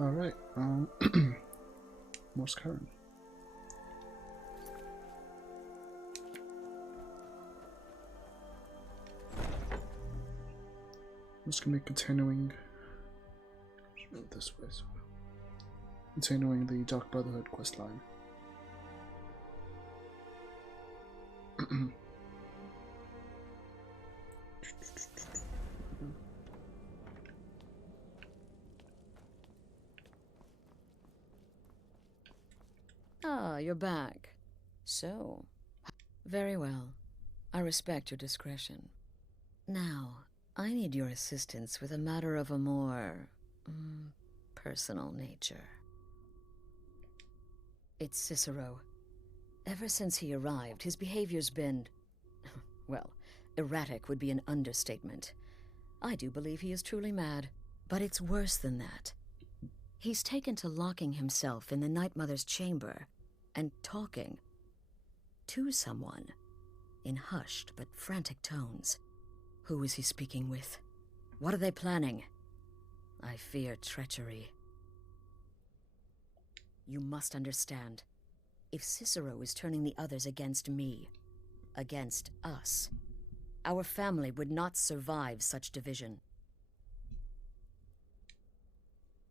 Alright, Morse Karen. I'm just gonna be continuing this way, so continuing the Dark Brotherhood questline. Ah, you're back. So, very well. I respect your discretion. Now, I need your assistance with a matter of a more personal nature. It's Cicero. Ever since he arrived, his behavior's been, well, erratic would be an understatement. I do believe he is truly mad, but it's worse than that. He's taken to locking himself in the Night Mother's chamber and talking to someone in hushed but frantic tones. Who is he speaking with? What are they planning? I fear treachery. You must understand. If Cicero is turning the others against me, against us, our family would not survive such division.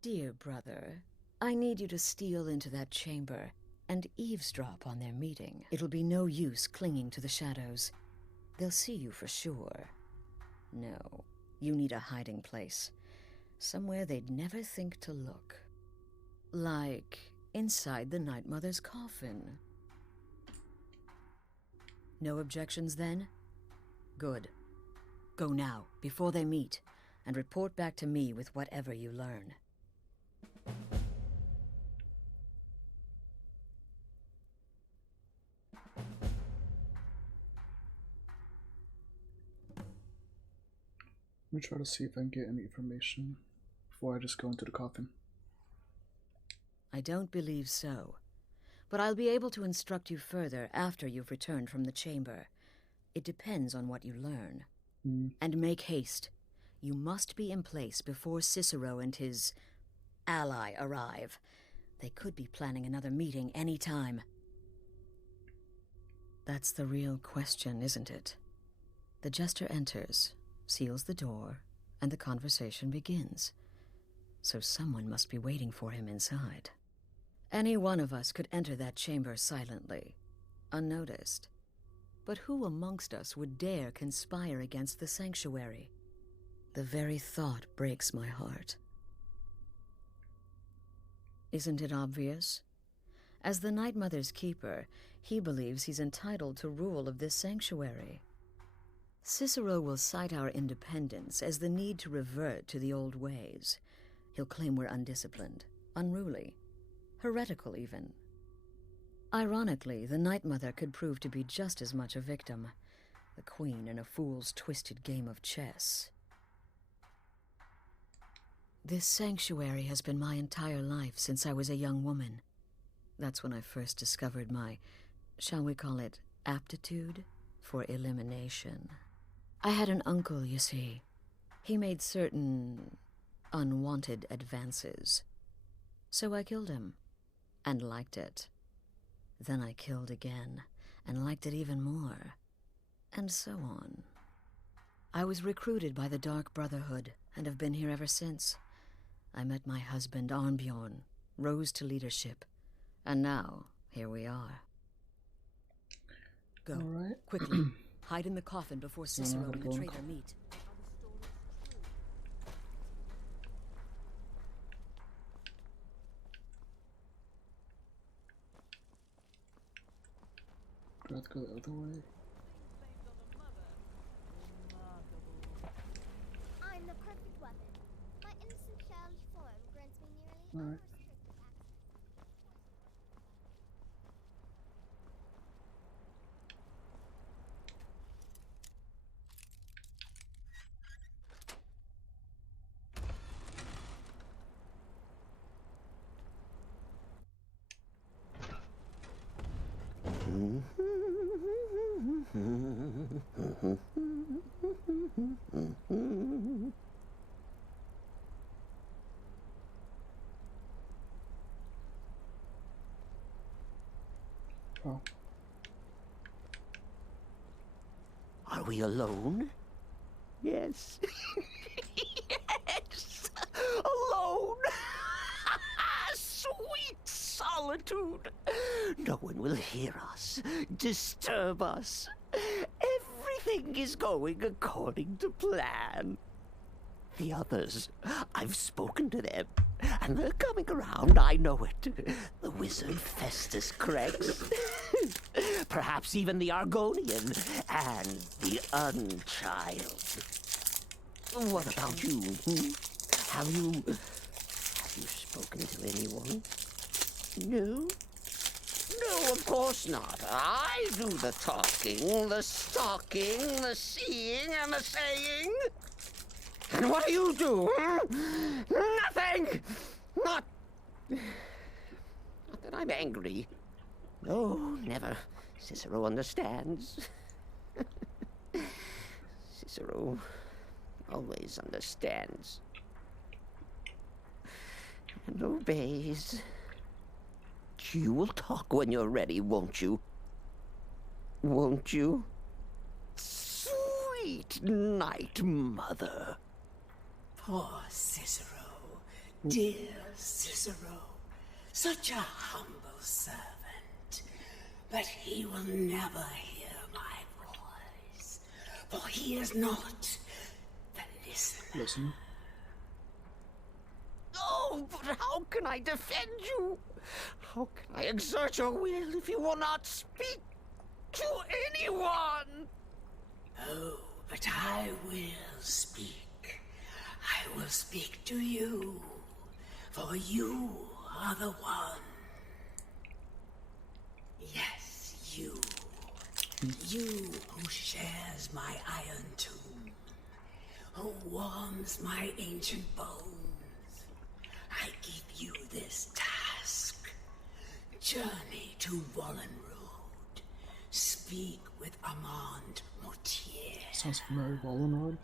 Dear brother, I need you to steal into that chamber and eavesdrop on their meeting. It'll be no use clinging to the shadows. They'll see you for sure. No, you need a hiding place. Somewhere they'd never think to look. Like inside the Night Mother's coffin. No objections then? Good. Go now, before they meet, and report back to me with whatever you learn. Let me try to see if I can get any information before I just go into the coffin. I don't believe so, but I'll be able to instruct you further after you've returned from the chamber. It depends on what you learn. And make haste. You must be in place before Cicero and his ally arrive. They could be planning another meeting any time. That's the real question, isn't it? The jester enters, seals the door, and the conversation begins. So someone must be waiting for him inside. Any one of us could enter that chamber silently, unnoticed. But who amongst us would dare conspire against the sanctuary? The very thought breaks my heart. Isn't it obvious? As the Night Mother's keeper, he believes he's entitled to rule of this sanctuary. Cicero will cite our independence as the need to revert to the old ways. He'll claim we're undisciplined, unruly, heretical even. Ironically, the Night Mother could prove to be just as much a victim, the queen in a fool's twisted game of chess. This sanctuary has been my entire life since I was a young woman. That's when I first discovered my, shall we call it, aptitude for elimination. I had an uncle, you see. He made certain unwanted advances. So I killed him, and liked it. Then I killed again, and liked it even more, and so on. I was recruited by the Dark Brotherhood, and have been here ever since. I met my husband, Arnbjorn, rose to leadership, and now, here we are. Go, quickly. Hide in the coffin before Cicero and the traitor meet. Do I have to go the other way? I'm the perfect weapon. My innocent childish form grants me nearly Alright. unrestricted access. Well, Are we alone? Yes. Yes! Alone! Sweet solitude! No one will hear us, disturb us. Everything is going according to plan. The others, I've spoken to them, and they're coming around, I know it. The wizard Festus Craigs. Perhaps even the Argonian and the Unchild. What about you? Have you spoken to anyone? No? No, of course not. I do the talking, the stalking, the seeing, and the saying. And what do you do? Nothing! Not that I'm angry. No, never. Cicero understands. Cicero always understands. And obeys. You will talk when you're ready, won't you? Won't you? Sweet night, mother. Poor Cicero, dear Cicero, such a humble servant. But he will never hear my voice, for he is not the listener. listen. Oh, but how can I defend you? How can I exert your will if you will not speak to anyone? Oh, but I will speak. I will speak to you, for you are the one. Yes, you. You who shares my iron tomb, who warms my ancient bones. I give you this task. Journey to Wallenrode. Speak with Armand Mortier. Sounds familiar, Wallenrod.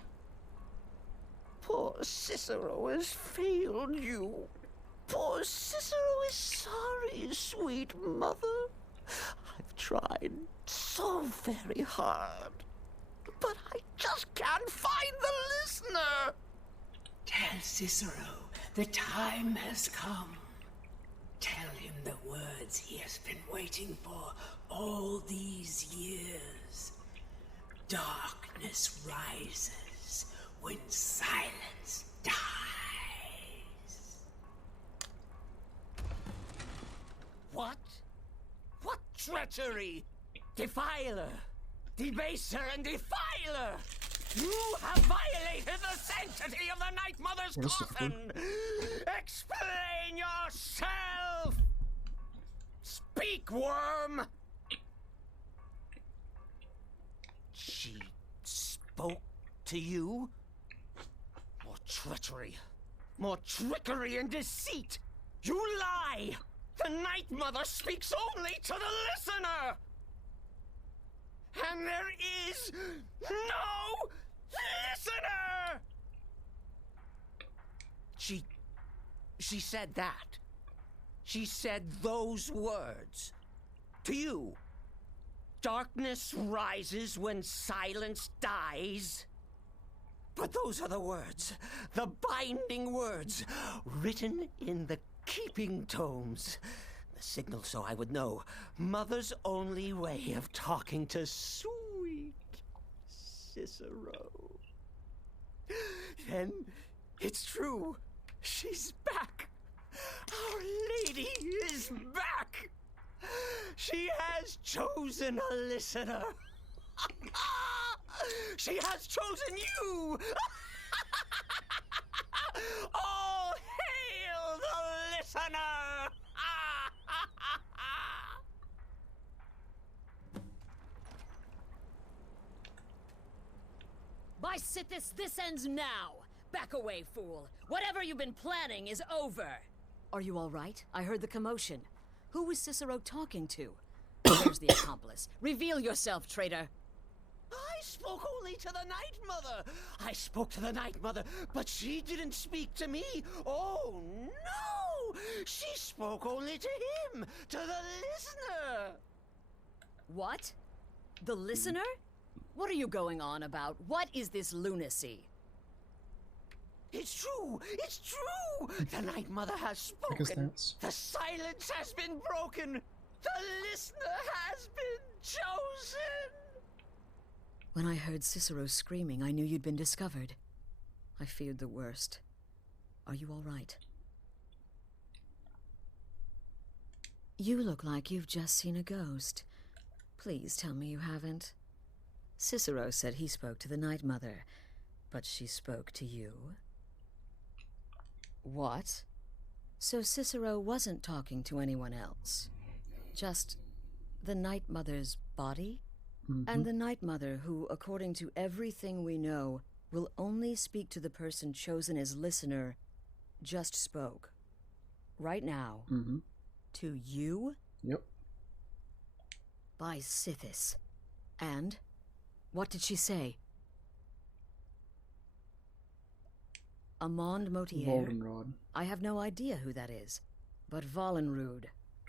Poor Cicero has failed you. Poor Cicero is sorry, sweet mother. I've tried so very hard, but I just can't find the listener. Tell Cicero the time has come. Tell him the words he has been waiting for all these years. Darkness rises when silence dies. What? What treachery? Defiler! Debaser and defiler! You have violated the sanctity of the Night Mother's What is the coffin! Explain yourself! Speak, worm! She spoke to you? More treachery, more trickery and deceit! You lie! The Night Mother speaks only to the listener! And there is no listener! She said that. She said those words. To you. Darkness rises when silence dies. But those are the words, the binding words, written in the keeping tomes. The signal so I would know. Mother's only way of talking to sweet Cicero. Then it's true. She's back. Our Lady is back. She has chosen a listener. She has chosen you. All hail the listener. By Sithis, this ends now! Back away, fool! Whatever you've been planning is over! Are you all right? I heard the commotion. Who was Cicero talking to? Where's the accomplice? Reveal yourself, traitor! I spoke only to the Night Mother. I spoke to the Night Mother, but she didn't speak to me. Oh, no! She spoke only to him, to the listener. What? The listener? What are you going on about? What is this lunacy? It's true! It's true! The Night Mother has spoken. stance. The silence has been broken. The listener has been chosen. When I heard Cicero screaming, I knew you'd been discovered. I feared the worst. Are you all right? You look like you've just seen a ghost. Please tell me you haven't. Cicero said he spoke to the Night Mother, but she spoke to you? What? So Cicero wasn't talking to anyone else? Just the Night Mother's body? And the Night Mother, who, according to everything we know, will only speak to the person chosen as listener, just spoke. Right now. To you? Yep. By Sithis. And? What did she say? Amand Motier? Goldenrod. I have no idea who that is. But Valenrud.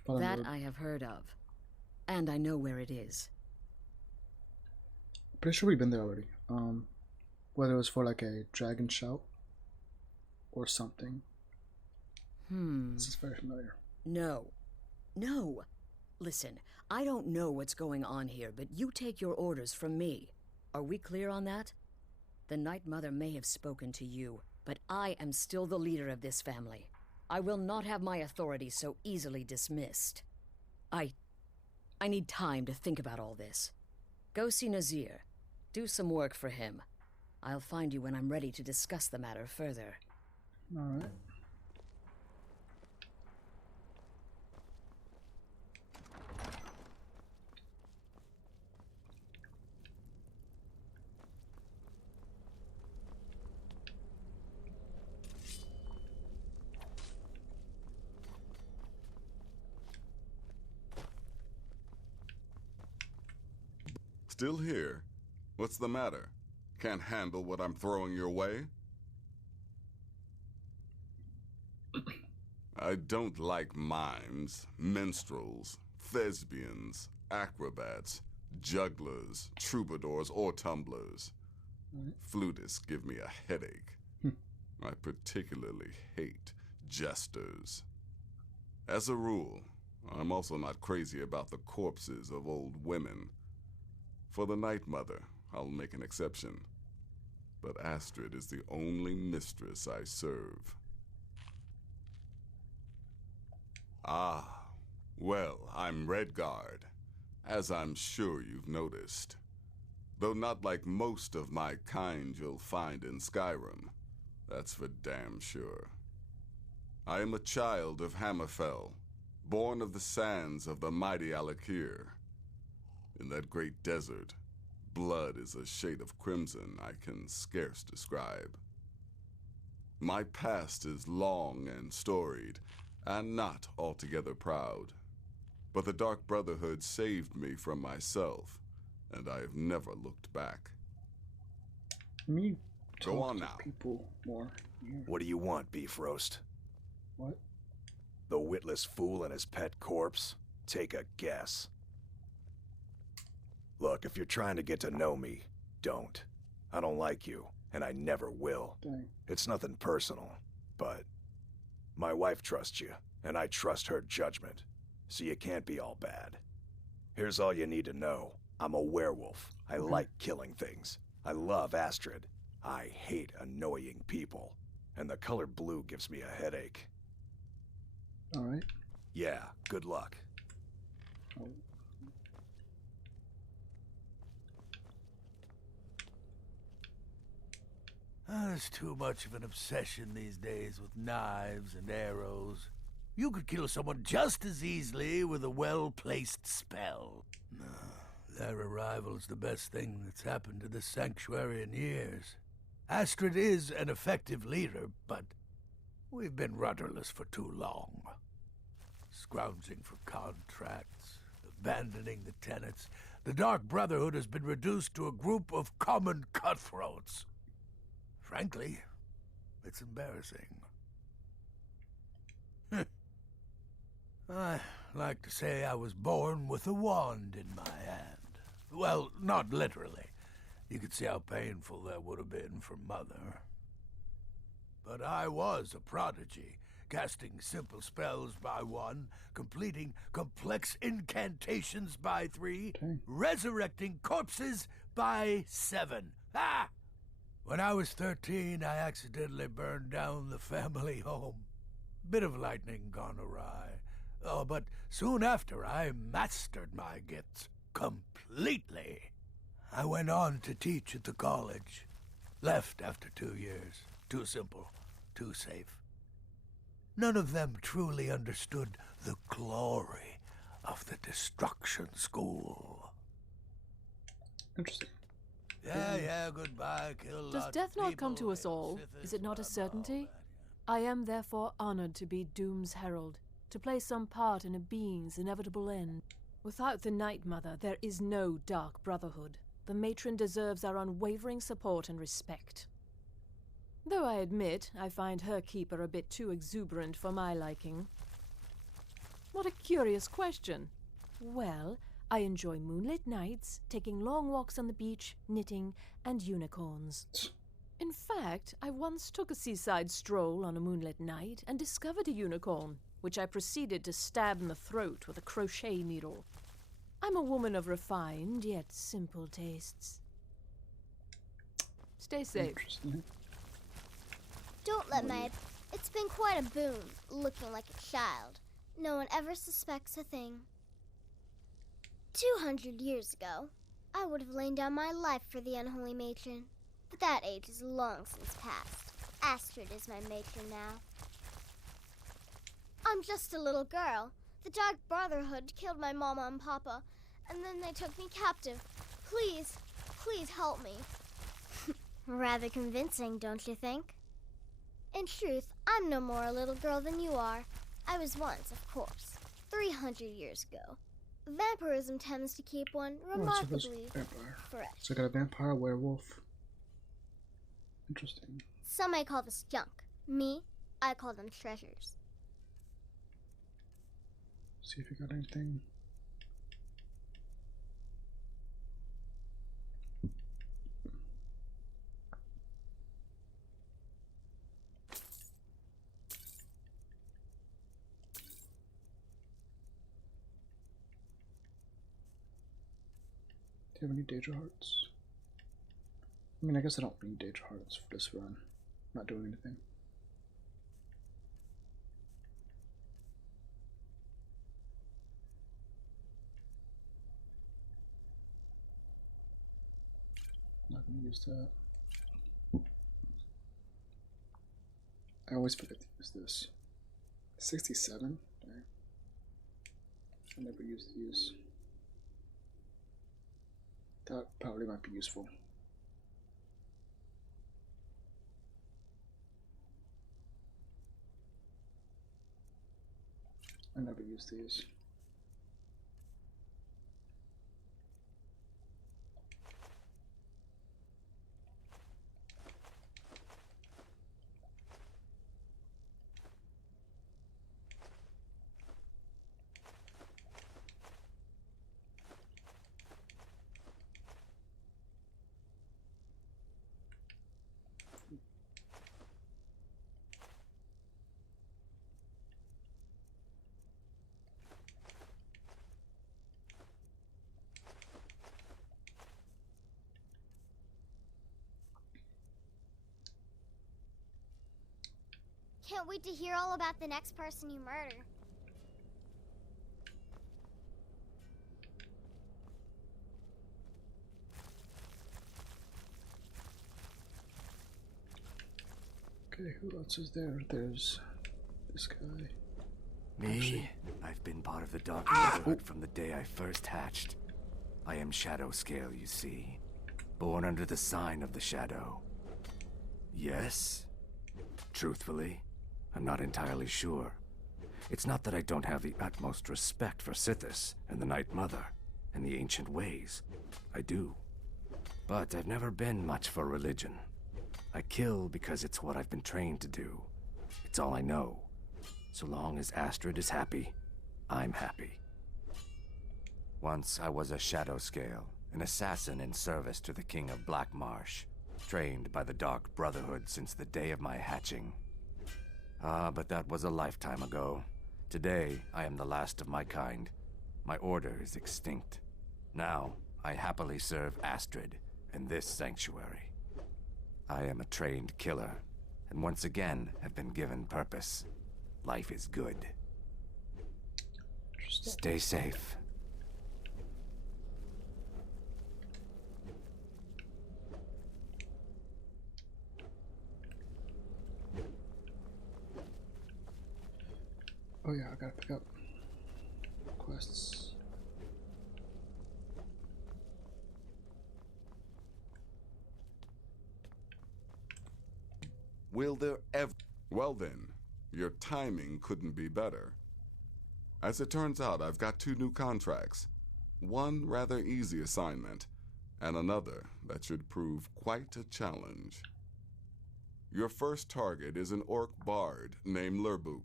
That I have heard of. And I know where it is. Pretty sure we've been there already. Whether it was for like a dragon shout or something. This is very familiar. No. No. Listen, I don't know what's going on here, but you take your orders from me. Are we clear on that? The Night Mother may have spoken to you, but I am still the leader of this family. I will not have my authority so easily dismissed. I need time to think about all this. Go see Nazir. Do some work for him. I'll find you when I'm ready to discuss the matter further. Alright. Still here? What's the matter? Can't handle what I'm throwing your way? I don't like mimes, minstrels, thespians, acrobats, jugglers, troubadours, or tumblers. Flutists give me a headache. I particularly hate jesters. As a rule, I'm also not crazy about the corpses of old women. For the Night Mother, I'll make an exception. But Astrid is the only mistress I serve. Ah, well, I'm Redguard, as I'm sure you've noticed. Though not like most of my kind you'll find in Skyrim, that's for damn sure. I am a child of Hammerfell, born of the sands of the mighty Alakir. In that great desert, blood is a shade of crimson I can scarce describe. My past is long and storied, and not altogether proud. But the Dark Brotherhood saved me from myself, and I have never looked back. Me Go on now. People more. Yeah. What do you want, Beef Roast? What? The witless fool and his pet corpse? Take a guess. Look, if you're trying to get to know me, don't. I don't like you, and I never will. Dang. It's nothing personal, but my wife trusts you, and I trust her judgment, so you can't be all bad. Here's all you need to know. I'm a werewolf. I like killing things. I love Astrid. I hate annoying people. And the color blue gives me a headache. Alright. Yeah, good luck. Oh. There's too much of an obsession these days with knives and arrows. You could kill someone just as easily with a well-placed spell. No, their arrival is the best thing that's happened to this sanctuary in years. Astrid is an effective leader, but we've been rudderless for too long. Scrounging for contracts, abandoning the tenants, the Dark Brotherhood has been reduced to a group of common cutthroats. Frankly, it's embarrassing. like to say I was born with a wand in my hand. Well, not literally. You could see how painful that would have been for Mother. But I was a prodigy, casting simple spells by 1, completing complex incantations by 3, resurrecting corpses by 7. Ah! When I was 13, I accidentally burned down the family home. Bit of lightning gone awry. Oh, but soon after, I mastered my gifts completely. I went on to teach at the college. Left after 2 years. Too simple, too safe. None of them truly understood the glory of the Destruction School. Interesting. Yeah, goodbye, kill Does lots death of not people, come to us all? Sithis, Is it not a blah, blah, certainty? blah. I am therefore honored to be Doom's herald, to play some part in a being's inevitable end. Without the Night Mother, there is no Dark Brotherhood. The matron deserves our unwavering support and respect. Though I admit, I find her keeper a bit too exuberant for my liking. What a curious question. Well, I enjoy moonlit nights, taking long walks on the beach, knitting, and unicorns. In fact, I once took a seaside stroll on a moonlit night and discovered a unicorn, which I proceeded to stab in the throat with a crochet needle. I'm a woman of refined yet simple tastes. Stay safe. Don't let my... It's been quite a boon, looking like a child. No one ever suspects a thing. 200 years ago, I would have lain down my life for the unholy matron. But that age is long since past. Astrid is my matron now. I'm just a little girl. The Dark Brotherhood killed my mama and papa, and then they took me captive. Please, please help me. Rather convincing, don't you think? In truth, I'm no more a little girl than you are. I was once, of course, 300 years ago. Vampirism tends to keep one remarkably fresh. So I got a vampire, werewolf. Interesting. Some may call this junk. Me, I call them treasures. See if you got anything. Do you have any Daedra hearts? I mean, I guess I don't need Daedra hearts for this run. Not doing anything. Not gonna use that. I always forget to use this. 67? Dang. I never use these. That probably might be useful. I never use these. Can't wait to hear all about the next person you murder. Okay, who else is there? There's this guy. Me? Actually, I've been part of the Dark Brotherhood from the day I first hatched. I am Shadow Scale, you see. Born under the sign of the Shadow. Yes? Truthfully, I'm not entirely sure. It's not that I don't have the utmost respect for Sithis and the Night Mother and the ancient ways. I do. But I've never been much for religion. I kill because it's what I've been trained to do. It's all I know. So long as Astrid is happy, I'm happy. Once I was a Shadow Scale, an assassin in service to the King of Black Marsh, trained by the Dark Brotherhood since the day of my hatching. But that was a lifetime ago. Today, I am the last of my kind. My order is extinct. Now, I happily serve Astrid in this sanctuary. I am a trained killer, and once again have been given purpose. Life is good. Stay safe. Oh yeah, I gotta pick up quests. Will there ever... Well then, your timing couldn't be better. As it turns out, I've got 2 new contracts. One rather easy assignment, and another that should prove quite a challenge. Your first target is an orc bard named Lurbuk.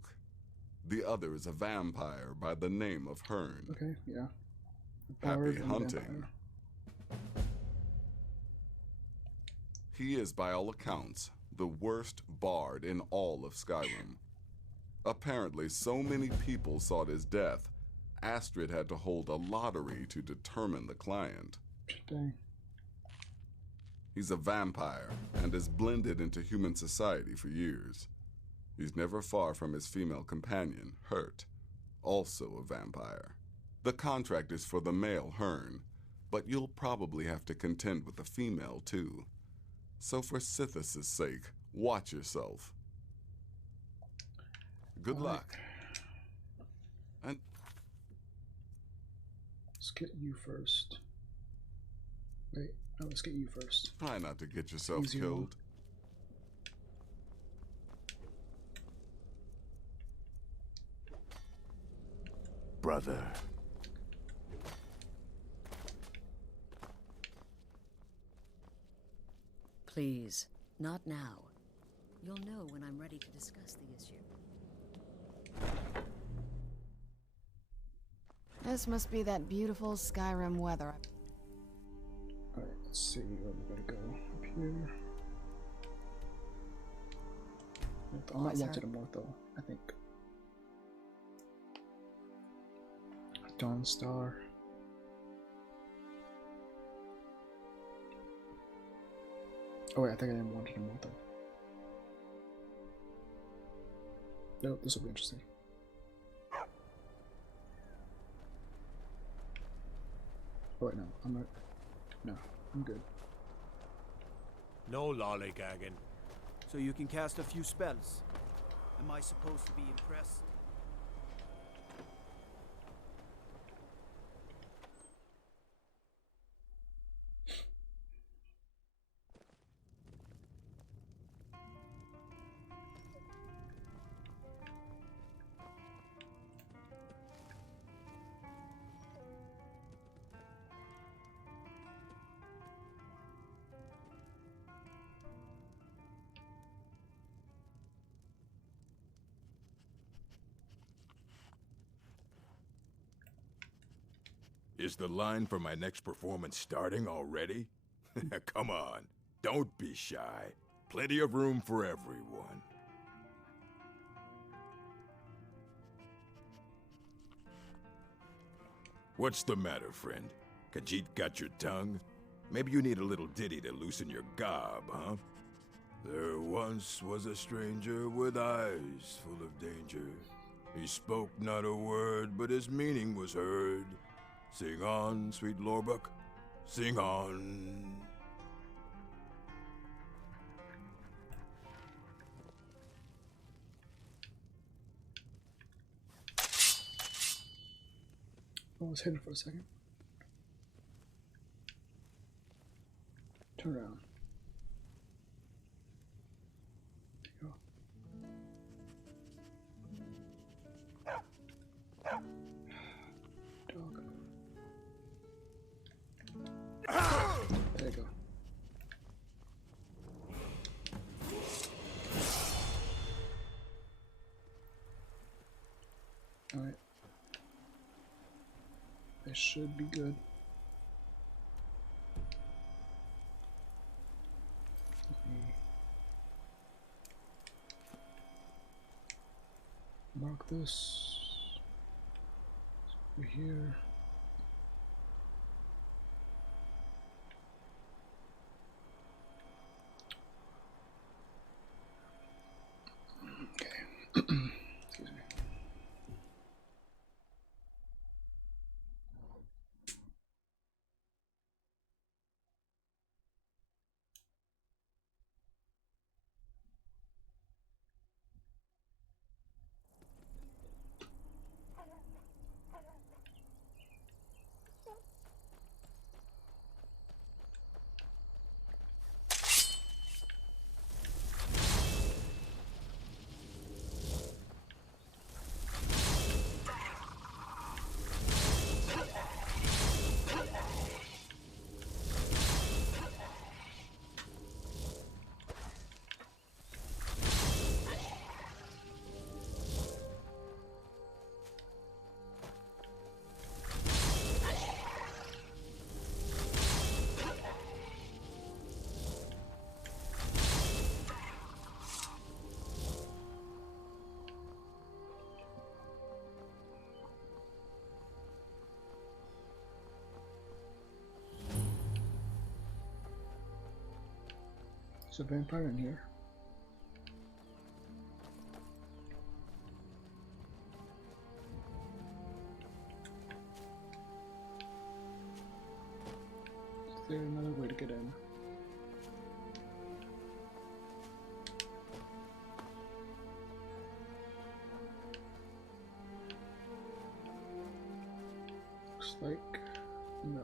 The other is a vampire by the name of Hearn. Okay, yeah. Happy hunting. He is, by all accounts, the worst bard in all of Skyrim. Apparently, so many people sought his death, Astrid had to hold a lottery to determine the client. Dang. He's a vampire and has blended into human society for years. He's never far from his female companion, Hurt, also a vampire. The contract is for the male Hearn, but you'll probably have to contend with the female too. So for Sithis' sake, watch yourself. Good luck. And let's get you first. Wait, no, let's get you first. Try not to get yourself Easy killed. one. Brother. Please, not now. You'll know when I'm ready to discuss the issue. This must be that beautiful Skyrim weather. Alright, let's see where we gotta go. Up here. I'm not wanted anymore though, I think. Dawnstar. Oh wait, I think I didn't want it anymore though. Nope, this will be interesting. Oh wait, no, I'm good. No lollygagging. So you can cast a few spells. Am I supposed to be impressed? Is the line for my next performance starting already? Come on, don't be shy. Plenty of room for everyone. What's the matter, friend? Khajiit got your tongue? Maybe you need a little ditty to loosen your gob, huh? There once was a stranger with eyes full of danger. He spoke not a word, but his meaning was heard. Sing on, sweet Lorbuck, sing on. I was hidden for a second. Turn around. There you go. Dog. There you go. Alright. I should be good. Let me mark this over here. Excuse me. There's a vampire in here. Is there another way to get in? Looks like no.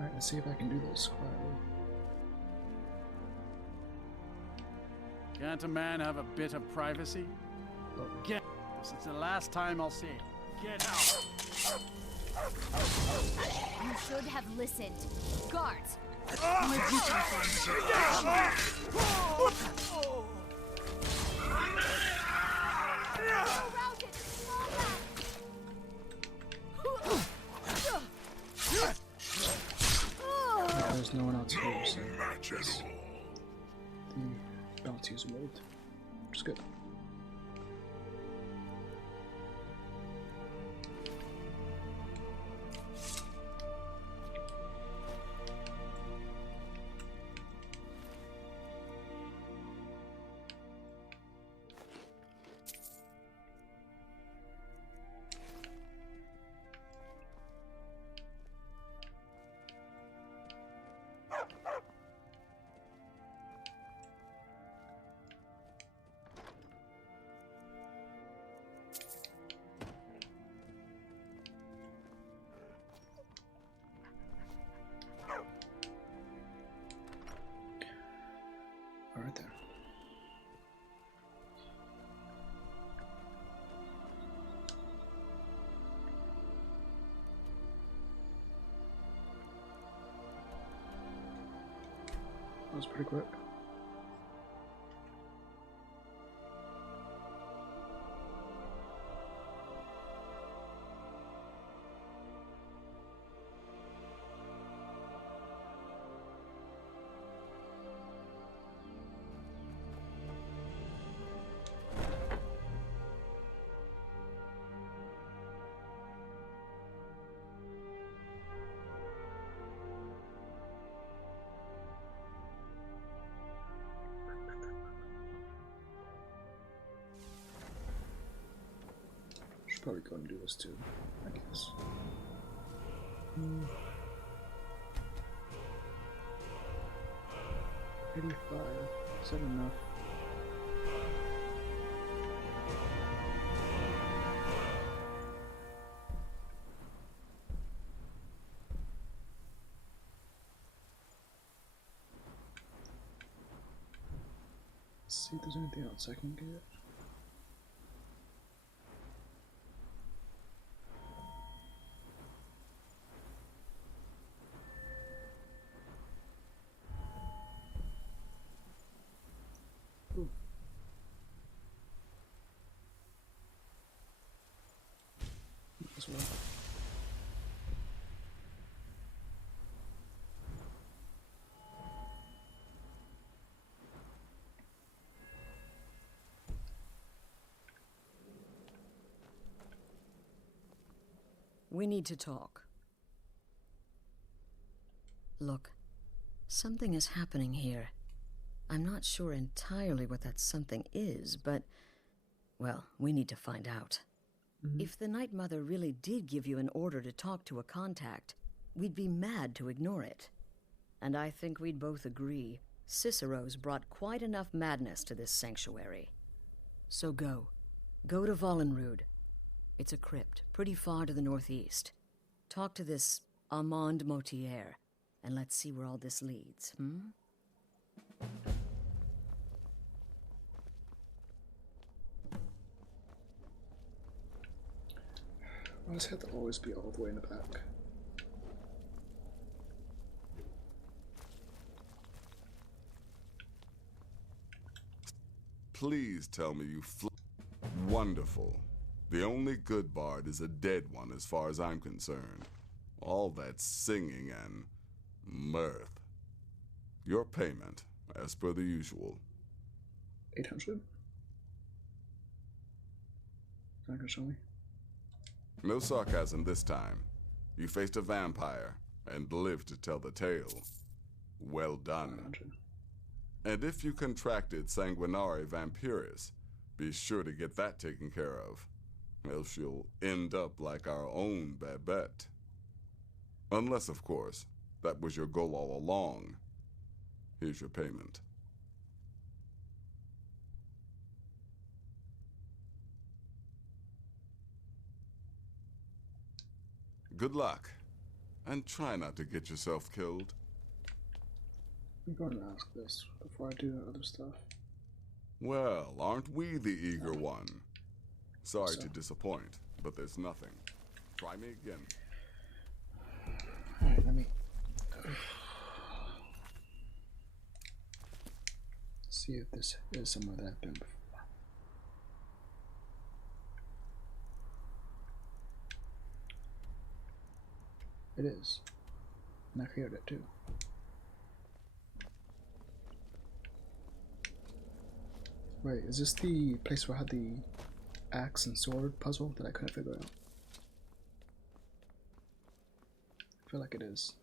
Alright, let's see if I can do this quietly. Can't a man have a bit of privacy? Oh. Get this. It's the last time I'll see it. Get out! You should have listened. Guards! There's no one else here, so the bounty is moved, which is good. Alright then. That was pretty quick. Should probably go and do this too, I guess. 85. Is that enough? Let's see if there's anything else I can get. We need to talk. Look, something is happening here. I'm not sure entirely what that something is, but... well, we need to find out. If the Night Mother really did give you an order to talk to a contact, we'd be mad to ignore it. And I think we'd both agree, Cicero's brought quite enough madness to this sanctuary. So go. Go to Vollenrud. It's a crypt, pretty far to the northeast. Talk to this Armand Motier, and let's see where all this leads, Why does it have to always be all the way in the back? Please tell me you Wonderful. The only good bard is a dead one as far as I'm concerned. All that singing and mirth. Your payment, as per the usual. 800? Not gonna show me. No sarcasm this time. You faced a vampire and lived to tell the tale. Well done. 900. And if you contracted sanguinare vampiris, be sure to get that taken care of, else you'll end up like our own Babette. Unless, of course, that was your goal all along. Here's your payment. Good luck, and try not to get yourself killed. I'm going to ask this before I do the other stuff. Well, aren't we the eager one? Sorry to disappoint, but there's nothing. Try me again. Alright, let me... see if this is somewhere that I've been before. It is. And I cleared it too. Wait, is this the place where I had the axe and sword puzzle that I couldn't figure out? I feel like it is.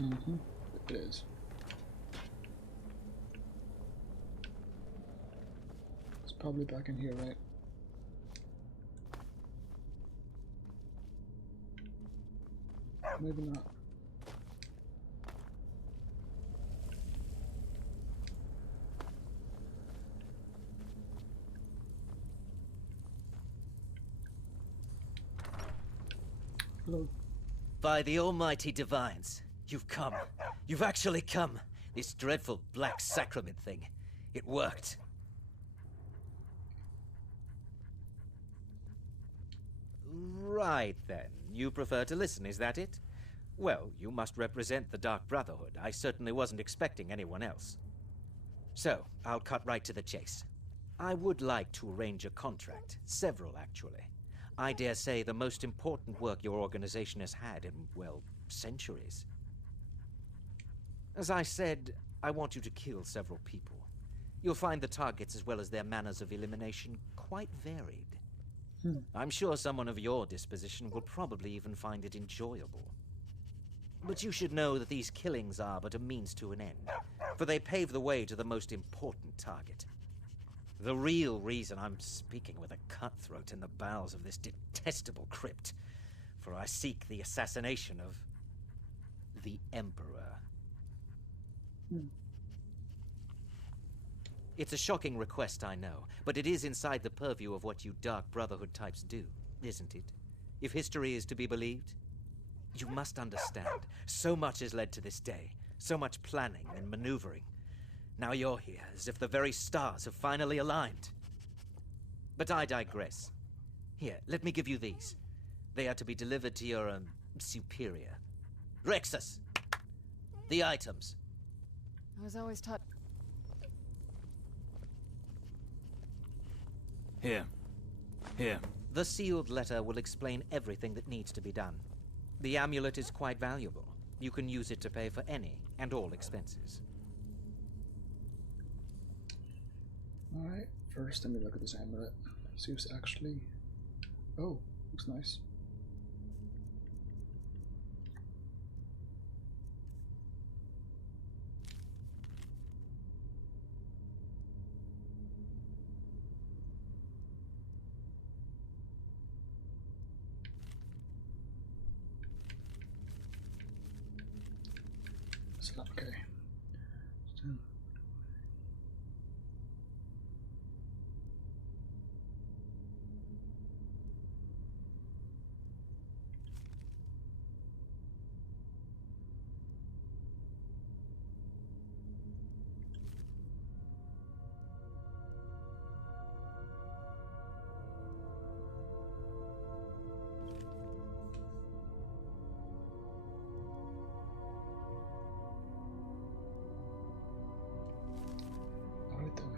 Mm-hmm. It is. It's probably back in here, right? Maybe not. Hello. By the almighty divines, you've come. You've actually come. This dreadful black sacrament thing. It worked. Right then. You prefer to listen, is that it? Well, you must represent the Dark Brotherhood. I certainly wasn't expecting anyone else. So, I'll cut right to the chase. I would like to arrange a contract. Several, actually. I dare say the most important work your organization has had in, well, centuries. As I said, I want you to kill several people. You'll find the targets as well as their manners of elimination quite varied. I'm sure someone of your disposition will probably even find it enjoyable. But you should know that these killings are but a means to an end, for they pave the way to the most important target. The real reason I'm speaking with a cutthroat in the bowels of this detestable crypt, for I seek the assassination of the Emperor. It's a shocking request, I know, but it is inside the purview of what you Dark Brotherhood types do, isn't it? If history is to be believed, you must understand, so much has led to this day, so much planning and maneuvering. Now you're here, as if the very stars have finally aligned. But I digress. Here, let me give you these. They are to be delivered to your, superior. Rexus! The items. I was always taught... Here. Here. The sealed letter will explain everything that needs to be done. The amulet is quite valuable. You can use it to pay for any and all expenses. Alright, first let me look at this amulet. See if it's actually... Oh, looks nice. Okay. Alright then.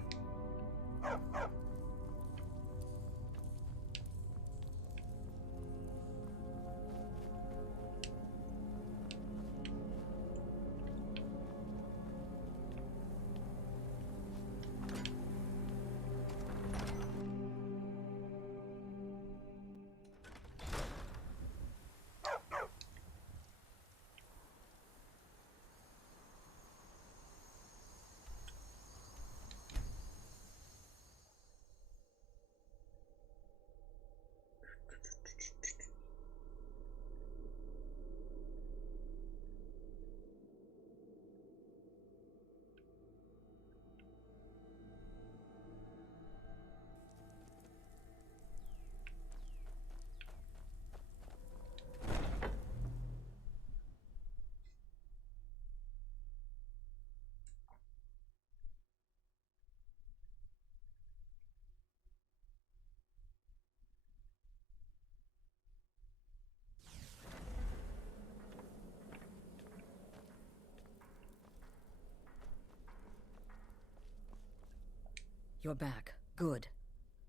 You're back. Good.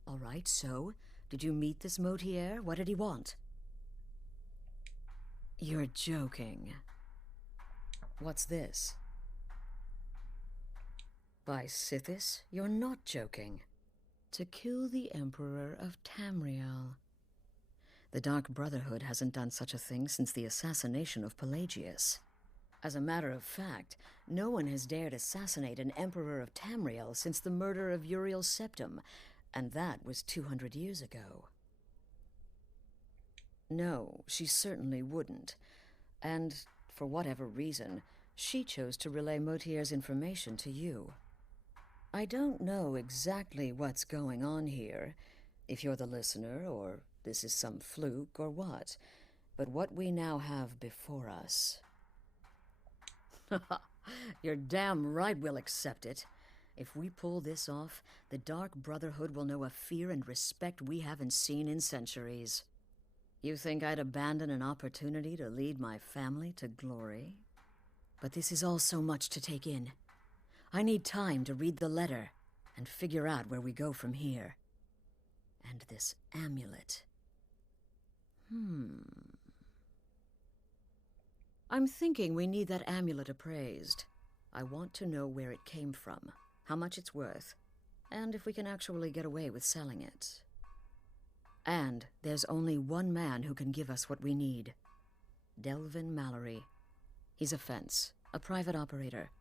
All right, so, did you meet this Motier? What did he want? You're joking. What's this? By Sithis, you're not joking. To kill the Emperor of Tamriel. The Dark Brotherhood hasn't done such a thing since the assassination of Pelagius. As a matter of fact, no one has dared assassinate an Emperor of Tamriel since the murder of Uriel Septim, and that was 200 years ago. No, she certainly wouldn't. And, for whatever reason, she chose to relay Motier's information to you. I don't know exactly what's going on here, if you're the listener, or this is some fluke, or what. But what we now have before us... You're damn right we'll accept it. If we pull this off, the Dark Brotherhood will know a fear and respect we haven't seen in centuries. You think I'd abandon an opportunity to lead my family to glory? But this is all so much to take in. I need time to read the letter and figure out where we go from here. And this amulet. I'm thinking we need that amulet appraised. I want to know where it came from, how much it's worth, and if we can actually get away with selling it. And there's only one man who can give us what we need. Delvin Mallory. He's a fence, a private operator.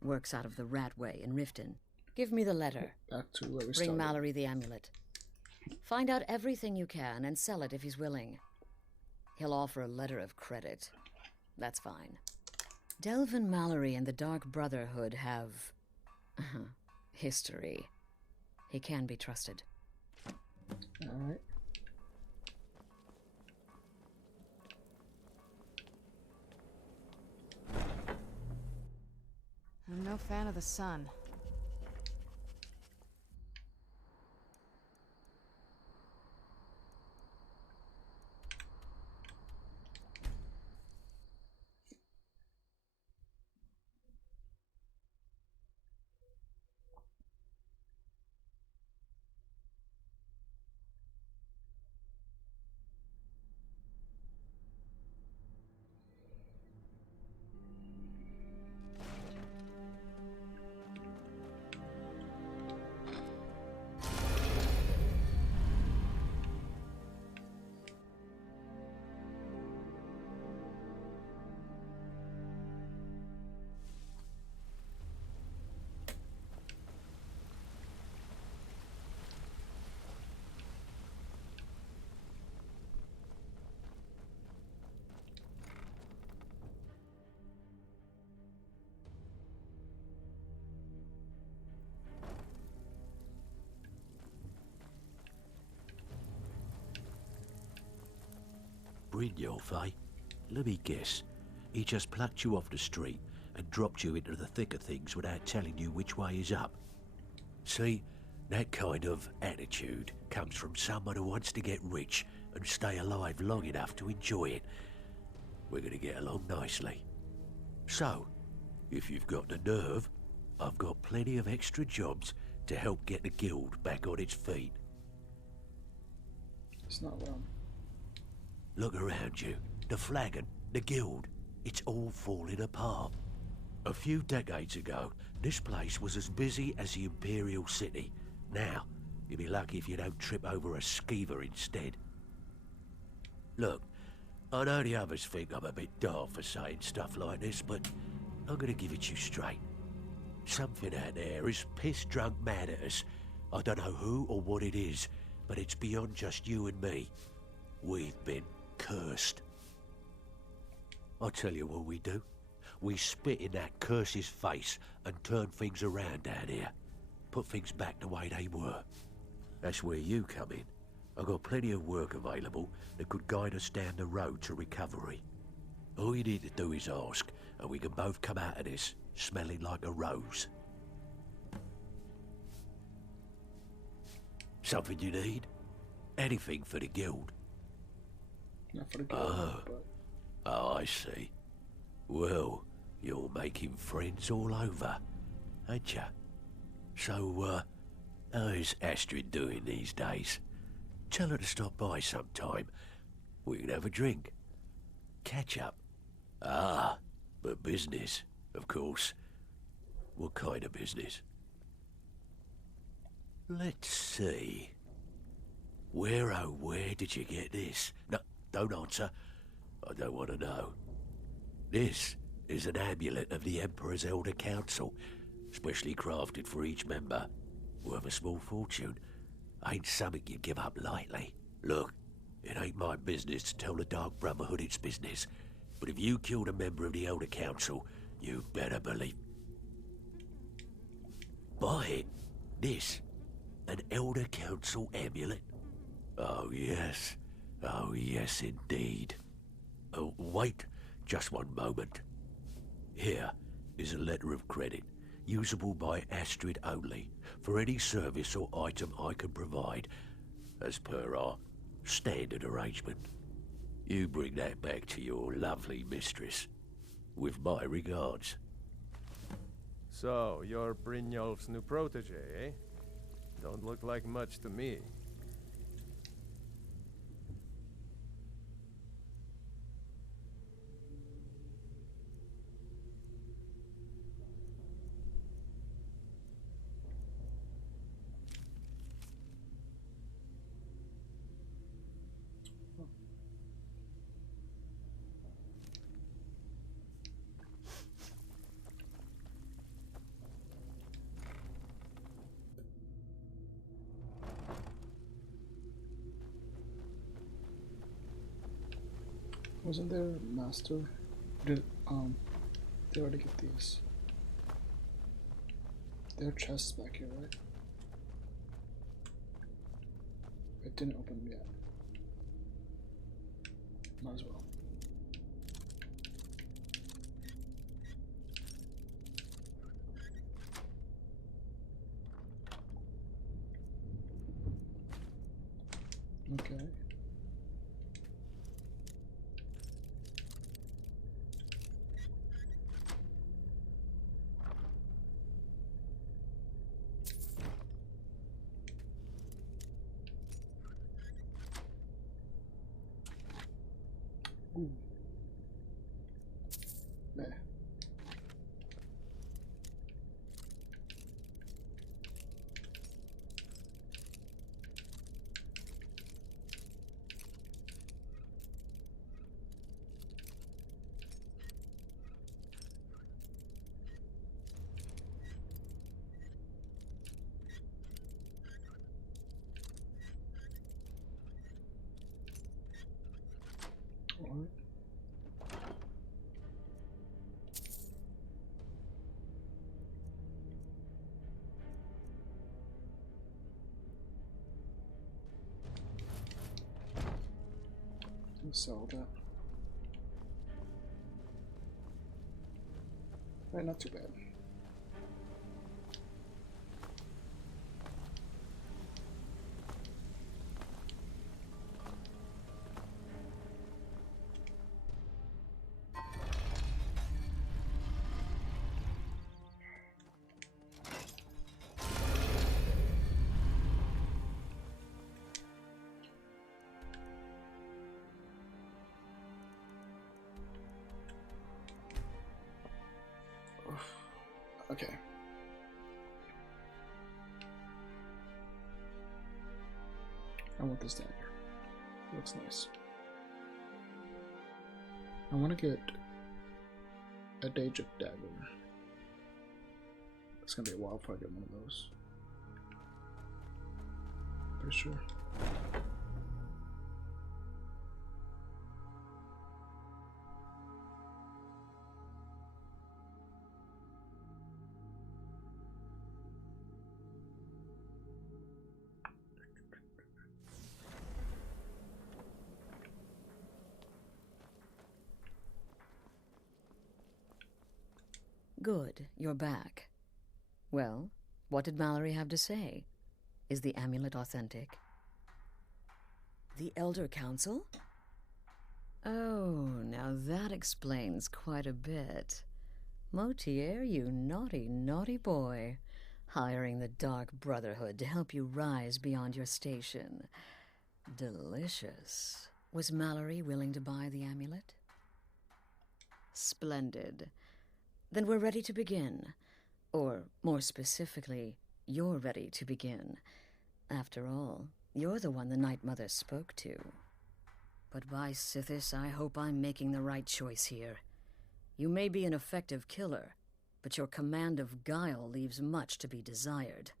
Works out of the Ratway in Riften. Give me the letter. Back to where we Bring started. Mallory the amulet. Find out everything you can and sell it if he's willing. He'll offer a letter of credit. That's fine. Delvin Mallory and the Dark Brotherhood have history. He can be trusted. Alright. I'm no fan of the sun. Brynjolf, eh? Let me guess. He just plucked you off the street and dropped you into the thick of things without telling you which way is up. See, that kind of attitude comes from someone who wants to get rich and stay alive long enough to enjoy it. We're gonna get along nicely. So, if you've got the nerve, I've got plenty of extra jobs to help get the guild back on its feet. It's not wrong. Look around you. The flagon, the guild, it's all falling apart. A few decades ago, this place was as busy as the Imperial City. Now, you'll be lucky if you don't trip over a skeever instead. Look, I know the others think I'm a bit daft for saying stuff like this, but I'm gonna give it to you straight. Something out there is piss-drunk mad at us. I don't know who or what it is, but it's beyond just you and me. We've been cursed. I'll tell you what we do. We spit in that curse's face and turn things around down here. Put things back the way they were. That's where you come in. I've got plenty of work available that could guide us down the road to recovery. All you need to do is ask, and we can both come out of this smelling like a rose. Something you need? Anything for the guild? Not for the guild, but... Oh, I see. Well, you're making friends all over, ain't ya? So, how's Astrid doing these days? Tell her to stop by sometime. We can have a drink. Catch up. Ah, but business, of course. What kind of business? Let's see. Where, oh, where did you get this? No, don't answer. I don't want to know. This is an amulet of the Emperor's Elder Council, specially crafted for each member. Worth a small fortune. Ain't something you give up lightly. Look, it ain't my business to tell the Dark Brotherhood its business, but if you killed a member of the Elder Council, you better believe... Buy it. This. An Elder Council amulet. Oh, yes. Oh, yes, indeed. Oh, wait just one moment. Here is a letter of credit, usable by Astrid only, for any service or item I can provide, as per our standard arrangement. You bring that back to your lovely mistress, with my regards. So, you're Brynjolf's new protege, eh? Don't look like much to me. Wasn't there a master? Did they already get these? There are chests back here, right? It didn't open yet. Might as well. Okay. Ooh. Meh. Alright. Sell that. Right, not too bad. Okay. I want this dagger. It looks nice. I want to get a Daejik dagger. It's gonna be a while before I get one of those. Pretty sure. Good, you're back. Well, what did Mallory have to say? Is the amulet authentic? The Elder Council? Oh, now that explains quite a bit. Motier, you naughty, naughty boy. Hiring the Dark Brotherhood to help you rise beyond your station. Delicious. Was Mallory willing to buy the amulet? Splendid. Then we're ready to begin. Or, more specifically, you're ready to begin. After all, you're the one the Night Mother spoke to. But by Sithis, I hope I'm making the right choice here. You may be an effective killer, but your command of guile leaves much to be desired.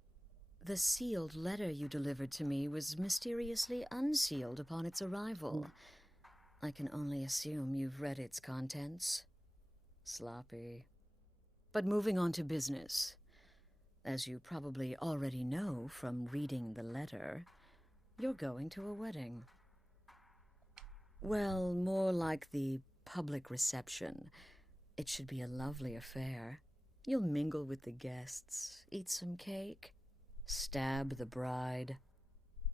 The sealed letter you delivered to me was mysteriously unsealed upon its arrival. I can only assume you've read its contents. Sloppy. But moving on to business. As you probably already know from reading the letter, you're going to a wedding. Well, more like the public reception. It should be a lovely affair. You'll mingle with the guests, eat some cake, stab the bride.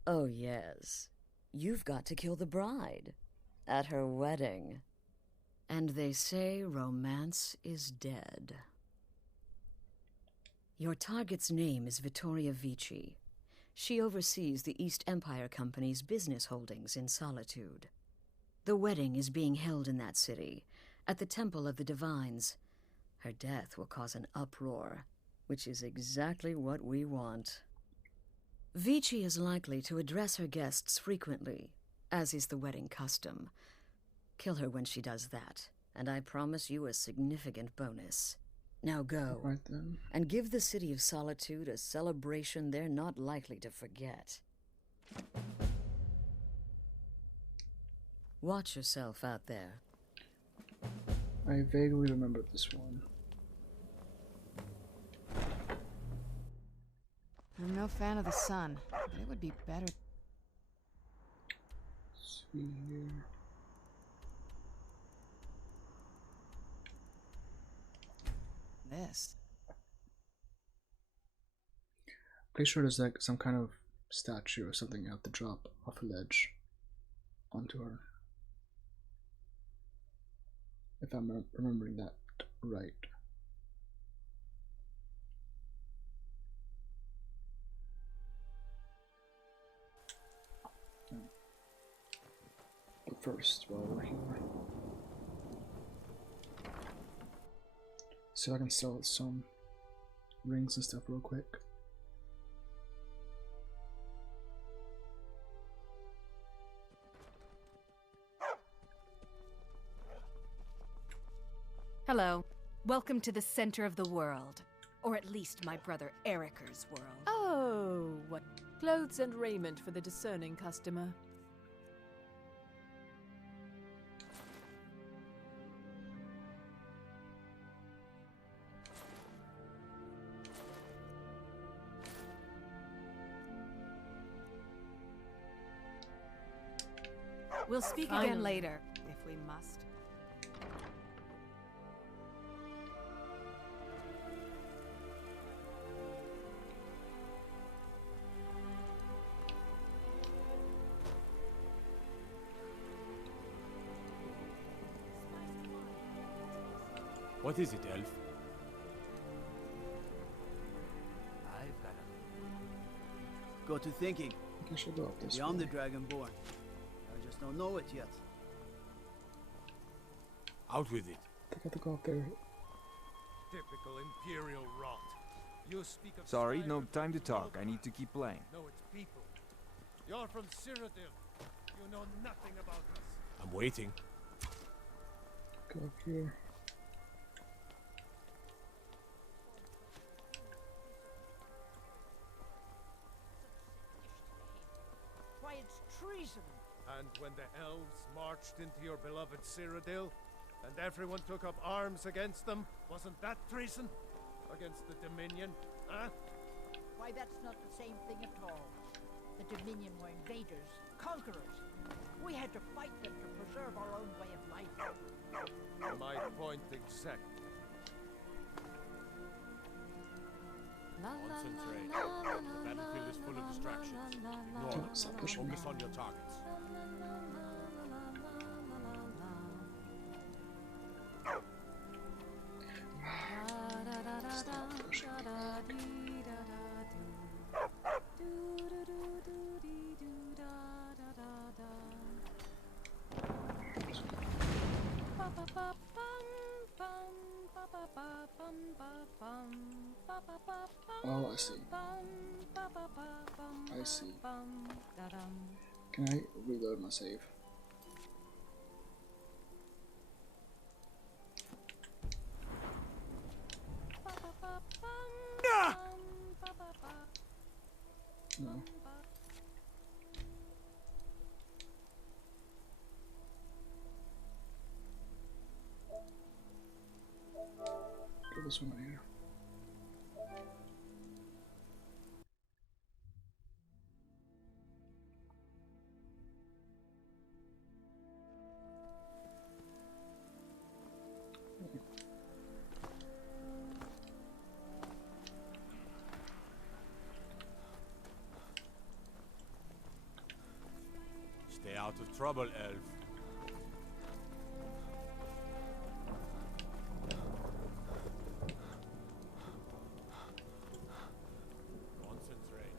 Oh yes, you've got to kill the bride at her wedding. And they say romance is dead. Your target's name is Vittoria Vici. She oversees the East Empire Company's business holdings in Solitude. The wedding is being held in that city, at the Temple of the Divines. Her death will cause an uproar, which is exactly what we want. Vici is likely to address her guests frequently, as is the wedding custom. Kill her when she does that, and I promise you a significant bonus. Now go, Right then. and give the City of Solitude a celebration they're not likely to forget. Watch yourself out there. I vaguely remember this one. I'm no fan of the sun, but it would be better. See here. This. Pretty sure there's like some kind of statue or something you have to drop off a ledge onto her. If I'm remembering that right. But first, while we're here, see if I can sell some rings and stuff real quick. Hello. Welcome to the center of the world. Or at least my brother Eriker's world. Oh, what clothes and raiment for the discerning customer. We'll speak again later, if we must. What is it, Elf? I've got a... Go to thinking. I should go up this Beyond way. the Dragonborn. I just don't know it yet. Out with it. I got to go up there. Typical Imperial rot. You speak of Sorry, no Skyrim, time to you know talk. I need to keep playing. No, it's people. You're from Cyrodiil. You know nothing about us. I'm waiting. Go up here. Why, it's treason. And when the elves marched into your beloved Cyrodiil, and everyone took up arms against them, wasn't that treason? Against the Dominion, huh? Why, that's not the same thing at all. The Dominion were invaders, conquerors. We had to fight them to preserve our own way of life. My point exactly. Concentrate. The battlefield is full of distractions. Norman, focus on your targets. Oh, I see. I see. Can I reload my save? No. Go this one right here. Stay out of trouble, Elf. Concentrate.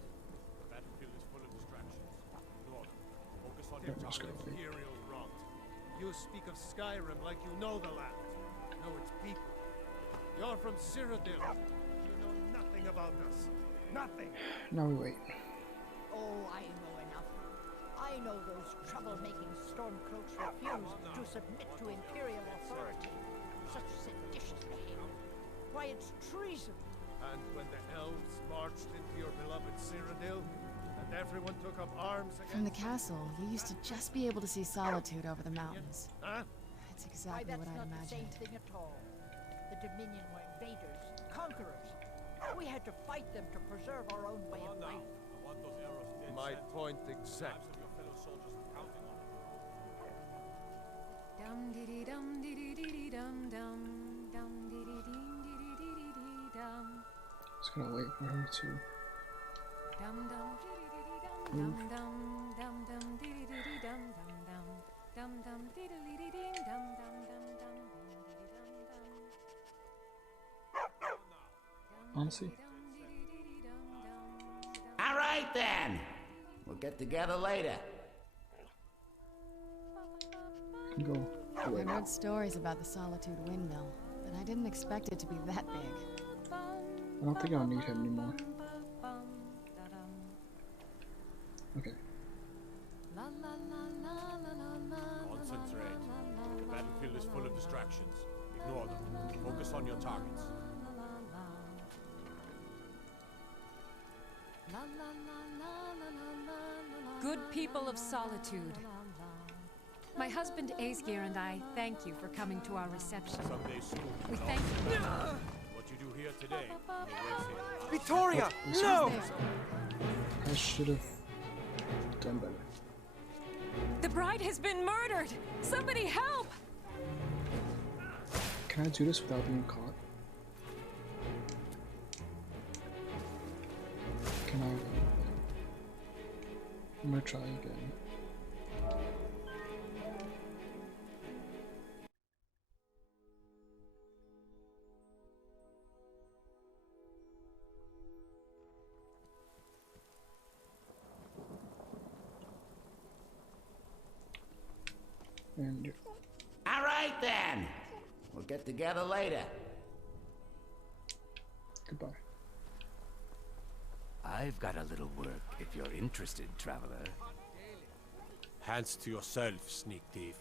The battlefield is full of distractions. Norman, focus on your Let's go. target. Imperial rot. You speak of Skyrim like you know the land. No, it's people. You're from Cyrodiil. You know nothing about us. Nothing. Now we wait. Oh, I know enough. I know those trouble-making stormcloaks refuse to submit to Imperial authority. Such seditious behavior. Why, it's treason. And when the elves marched into your beloved Cyrodiil, and everyone took up arms against From the castle, you used to just be able to see Solitude over the mountains. Huh? That's Why, exactly that's what I not the same imagined. thing at all. The Dominion were invaders, conquerors. We had to fight them to preserve our own way of life. I want those arrows dead My center. point exact. Lives of your fellow soldiers are counting on it. Dum diddy dum diddy diddy dum dum dum diddy dee diddy diddy dee dum Just gonna wait for her to dum dum diddy dum dum dum dum diddy diddy dum dum dum dum diddly dee ding dum dum dum dum honestly. All right then. We'll get together later. Can go I away. read stories about the Solitude Windmill, but I didn't expect it to be that big. I don't think I'll need him anymore. Okay. Concentrate. The battlefield is full of distractions. Ignore them. Focus on your targets. Good people of Solitude, my husband Aesgeir and I thank you for coming to our reception. Someday soon. We thank you. What you do here today may well say. Victoria! Oh, No! I should have done better. The bride has been murdered! Somebody help! Can I do this without being caught? Can I? I'm gonna try again. And you're All right then. We'll get together later. goodbye. I've got a little work if you're interested, traveler. Hands to yourself, sneak thief.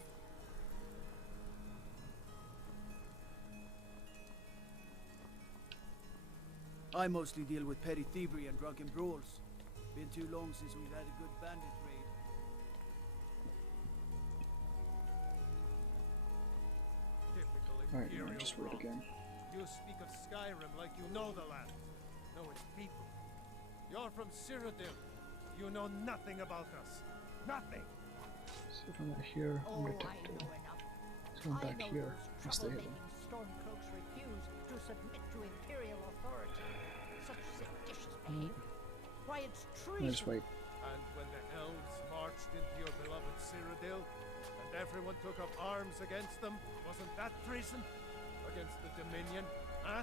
I mostly deal with petty thievery and drunken brawls. Been too long since we've had a good bandit raid. Typical Alright, now Imperial just wait brawl. again. You speak of Skyrim like you know the land. Know its people. You're from Cyrodiil. You know nothing about us. Nothing. So if I'm not here, I'm Oh, I detected. know enough. So I'm back I know here. those I'll stay hidden. troublemaking Stormcloaks refuse to submit to Imperial authority. Such seditious behavior. Why, it's I'll just treason. wait. And when the elves marched into your beloved Cyrodiil, and everyone took up arms against them, wasn't that treason? Against the Dominion, huh?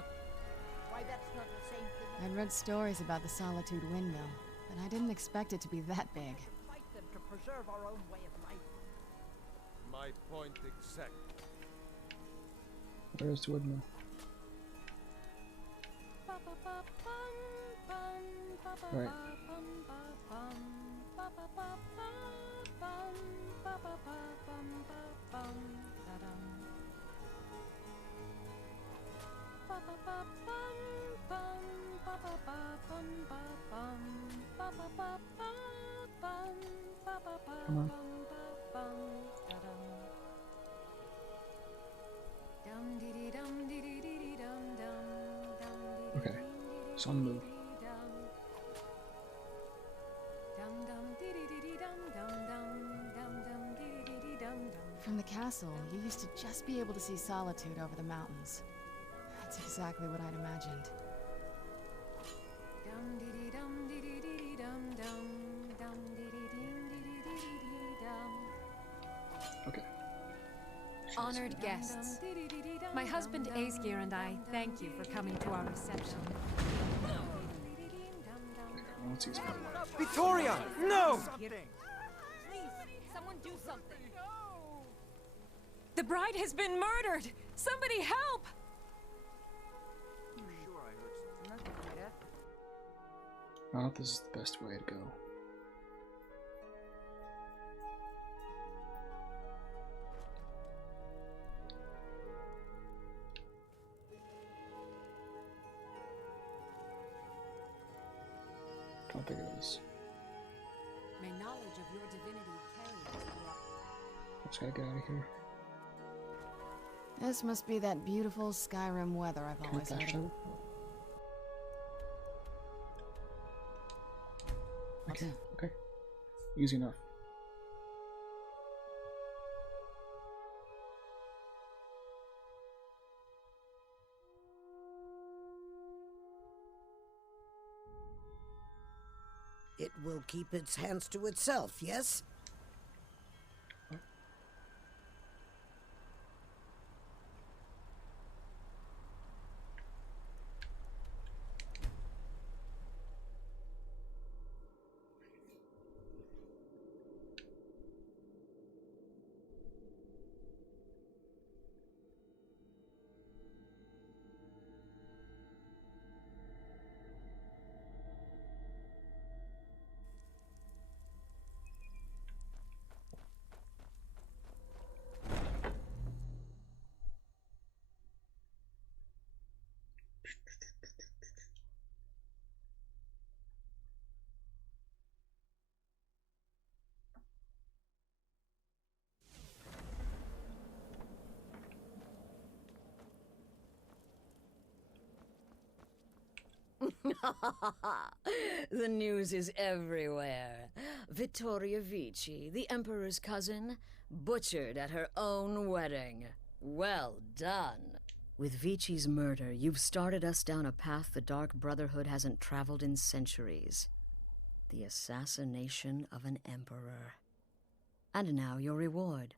Why, that's not the same thing. I'd read stories about the Solitude Windmill, but I didn't expect it to be that big. Fight them to preserve our own way of life. My point exact. Where's the windmill? Right. Come on. Okay, so on the move. From the castle, you used to just be able to see Solitude over the mountains. That's exactly what I'd imagined. Okay. Honored guests, my husband Aesgeir and I thank you for coming to our reception. I won't see his Victoria! No! Please, someone do something. The bride has been murdered! Somebody help! Sure, I heard something. I don't know if this is the best way to go. I don't think it is. May knowledge of your divinity carry us through our... Just gotta get out of here. This must be that beautiful Skyrim weather I've Can I always heard flash of. out? I can. Okay. Easy enough. It will keep its hands to itself, yes? The news is everywhere. Vittoria Vici, the Emperor's cousin, butchered at her own wedding. Well done. With Vici's murder, you've started us down a path the Dark Brotherhood hasn't traveled in centuries. The assassination of an emperor. And now your reward.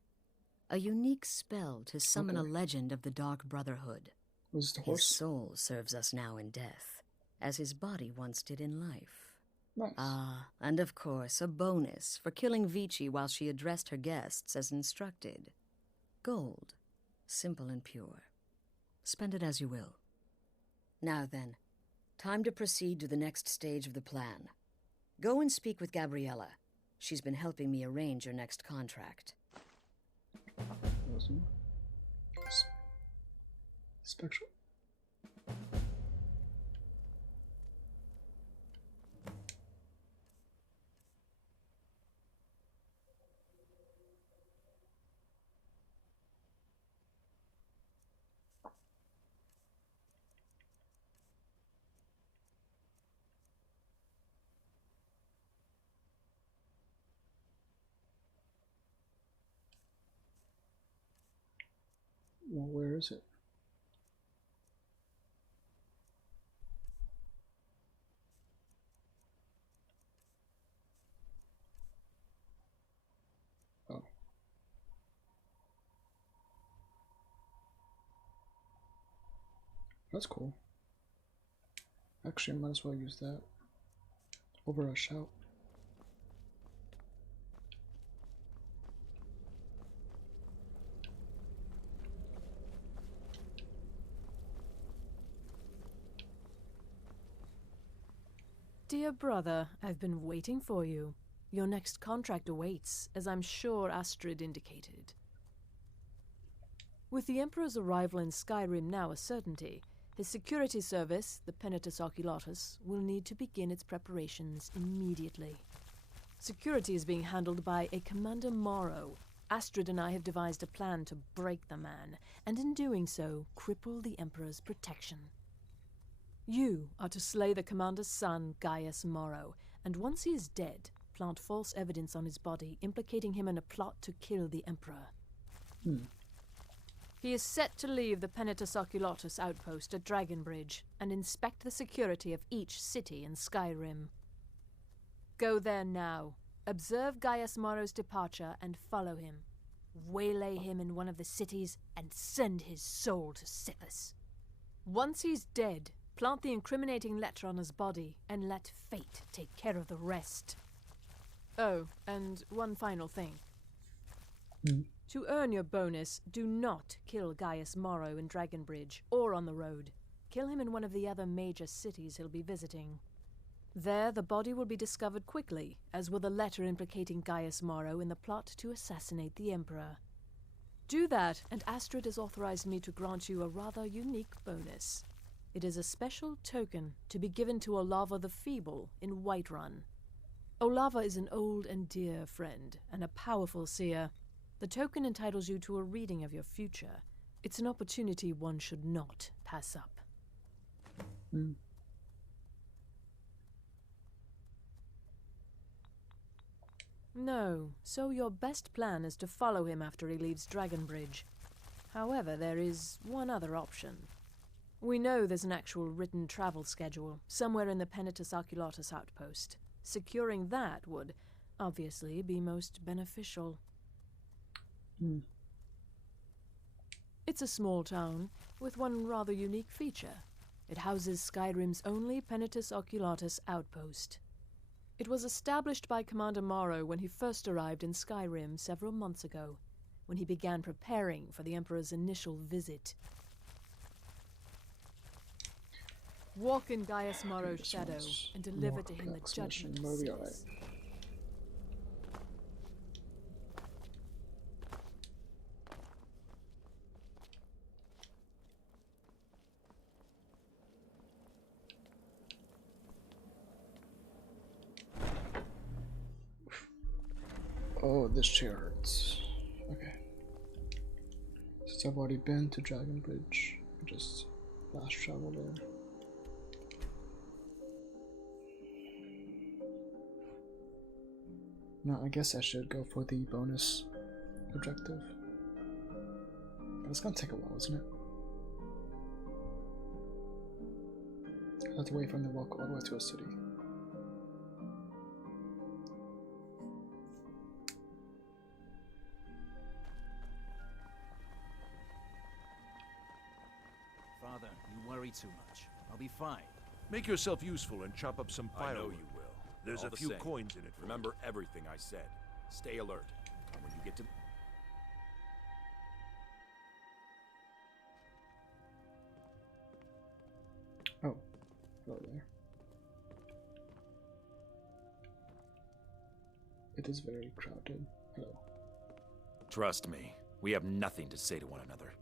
A unique spell to summon a legend of the Dark Brotherhood. Was the His horse? soul serves us now in death, as his body once did in life. Nice. Ah, and of course, a bonus for killing Vici while she addressed her guests as instructed. Gold. Simple and pure. Spend it as you will. Now then, time to proceed to the next stage of the plan. Go and speak with Gabriella. She's been helping me arrange your next contract. Awesome. Spectral. Well, where is it? Oh. That's cool. Actually, I might as well use that over a shout. Dear brother, I've been waiting for you. Your next contract awaits, as I'm sure Astrid indicated. With the Emperor's arrival in Skyrim now a certainty, his security service, the Penitus Oculatus, will need to begin its preparations immediately. Security is being handled by a Commander Morrow. Astrid and I have devised a plan to break the man, and in doing so, cripple the Emperor's protection. You are to slay the Commander's son, Gaius Morrow, and once he is dead, plant false evidence on his body, implicating him in a plot to kill the Emperor. He is set to leave the Penitus Oculatus outpost at Dragonbridge and inspect the security of each city in Skyrim. Go there now, observe Gaius Morrow's departure and follow him. Waylay him in one of the cities and send his soul to Sithis. Once he's dead, plant the incriminating letter on his body and let fate take care of the rest. Oh, and one final thing. To earn your bonus, do not kill Gaius Morrow in Dragonbridge or on the road. Kill him in one of the other major cities he'll be visiting. There, the body will be discovered quickly, as will the letter implicating Gaius Morrow in the plot to assassinate the Emperor. Do that, and Astrid has authorized me to grant you a rather unique bonus. It is a special token to be given to Olava the Feeble in Whiterun. Olava is an old and dear friend, and a powerful seer. The token entitles you to a reading of your future. It's an opportunity one should not pass up. No, so your best plan is to follow him after he leaves Dragonbridge. However, there is one other option. We know there's an actual written travel schedule somewhere in the Penitus Oculatus outpost. Securing that would, obviously, be most beneficial. It's a small town, with one rather unique feature. It houses Skyrim's only Penitus Oculatus outpost. It was established by Commander Morrow when he first arrived in Skyrim several months ago, when he began preparing for the Emperor's initial visit. Walk in Gaius Morrow's shadow and deliver to him the judgment of Silas. Oh, this chair hurts. Okay. Since I've already been to Dragonbridge, I just fast travel there. No, I guess I should go for the bonus objective. But it's gonna take a while, isn't it? I have to wait for him to walk all the way to a city. Father, you worry too much. I'll be fine. Make yourself useful and chop up some firewood. I know you will. There's All a the few same, coins in it. Remember everything I said. Stay alert. And when you get to... Oh, hello there. It is very crowded. Hello. Trust me, we have nothing to say to one another.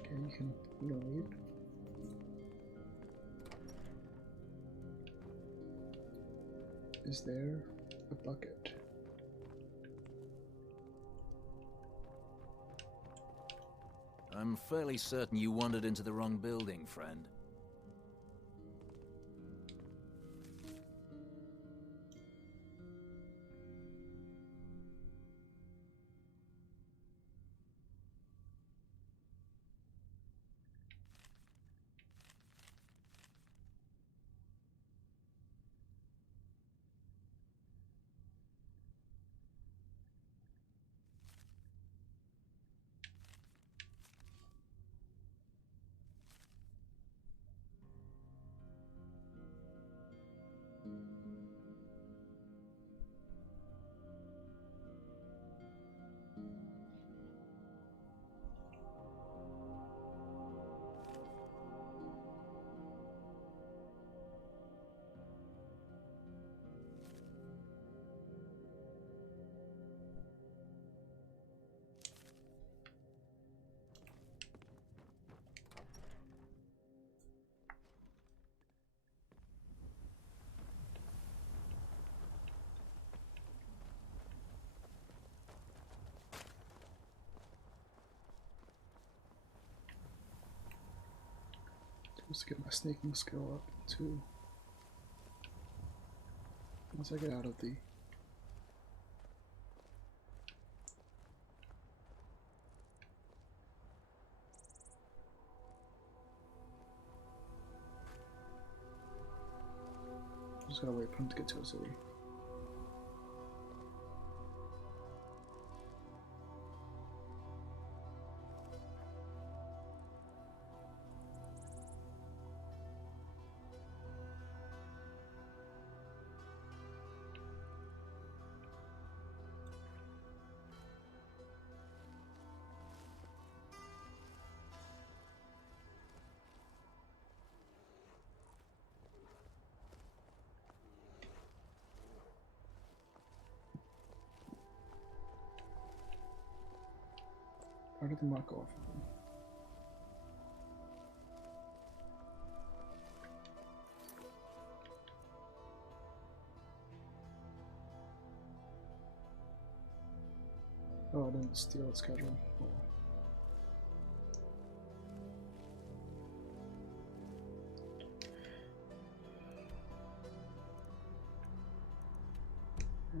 Okay, you can leave. Is there a bucket? I'm fairly certain you wandered into the wrong building, friend. Let's get my sneaking skill up too. Once I get out of the just gotta wait for him to get to a city. Why did the mark go off of him? Oh, I didn't steal its schedule. Oh.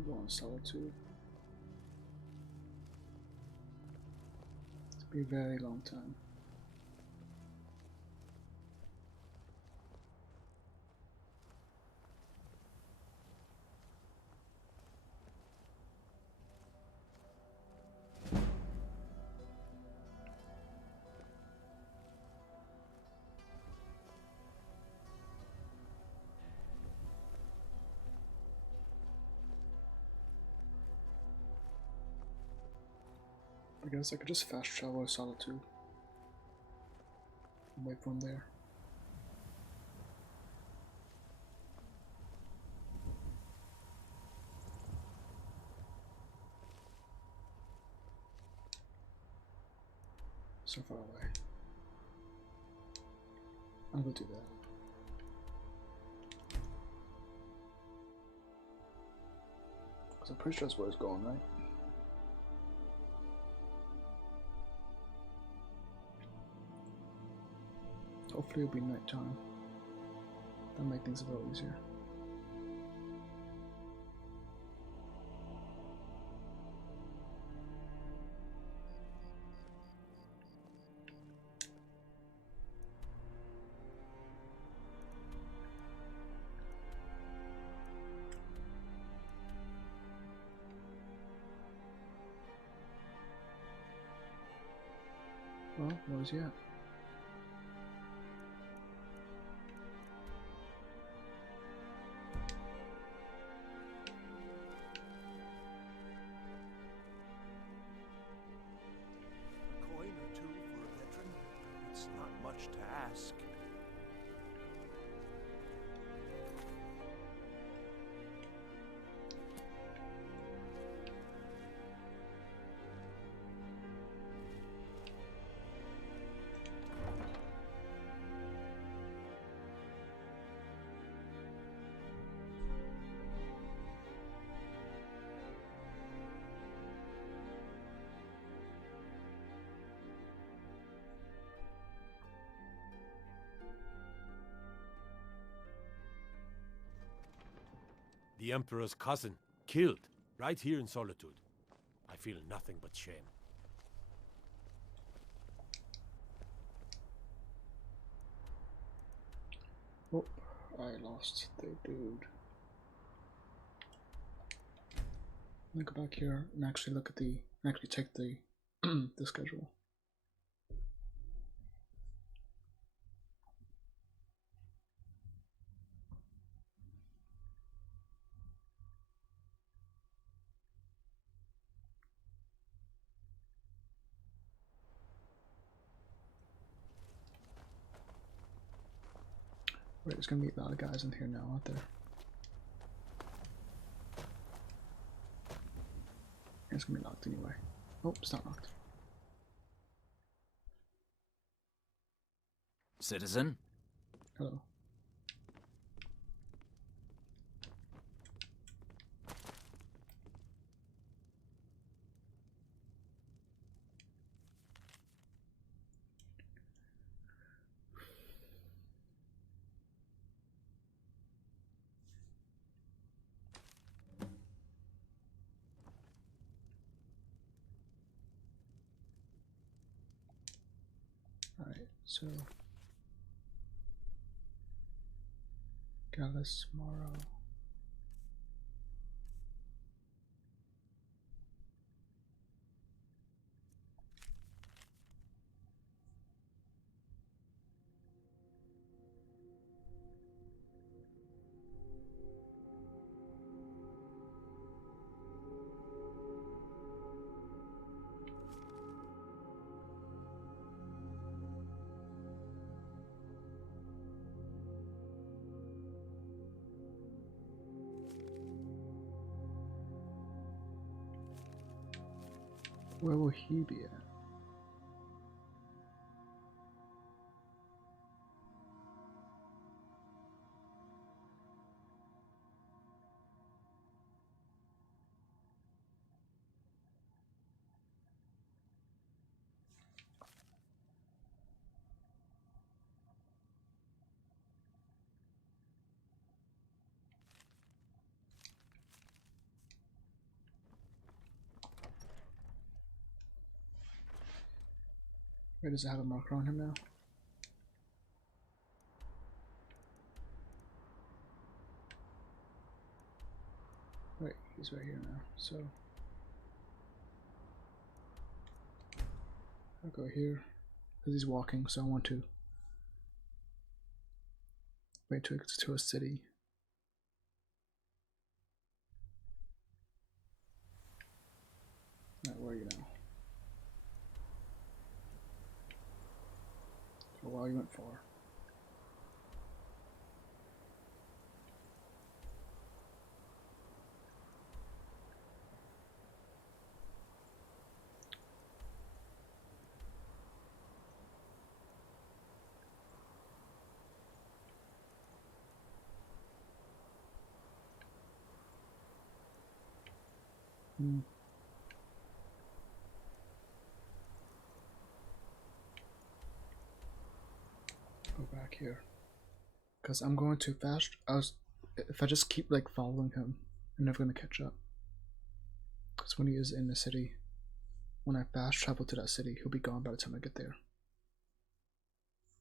I'm going solitude. It's been a very long time. I guess I could just fast travel to Solitude and wait from there. So far away. I'll go do that. Because I'm pretty sure that's where it's going, right? Hopefully it'll be nighttime. That'll make things a little easier. Well, where's he at? A coin or two for a veteran? It's not much to ask. The Emperor's cousin, killed, right here in Solitude. I feel nothing but shame. Oh, I lost the dude. Let me go back here and actually look at actually check the the schedule. Right, there's gonna be a lot of guys in here now, aren't there? It's gonna be locked anyway. Oh, it's not locked. Citizen? Hello. Alright, so Gallus Morrow. Where will he be at? Wait, does it have a marker on him now? Wait, he's right here now, so I'll go here because he's walking, so I want to wait till it gets to a city. Alright, where are you now? For a while you went far. Go back here, because I'm going too fast. If I just keep like following him, I'm never gonna catch up. Because when he is in the city, when I fast travel to that city, he'll be gone by the time I get there.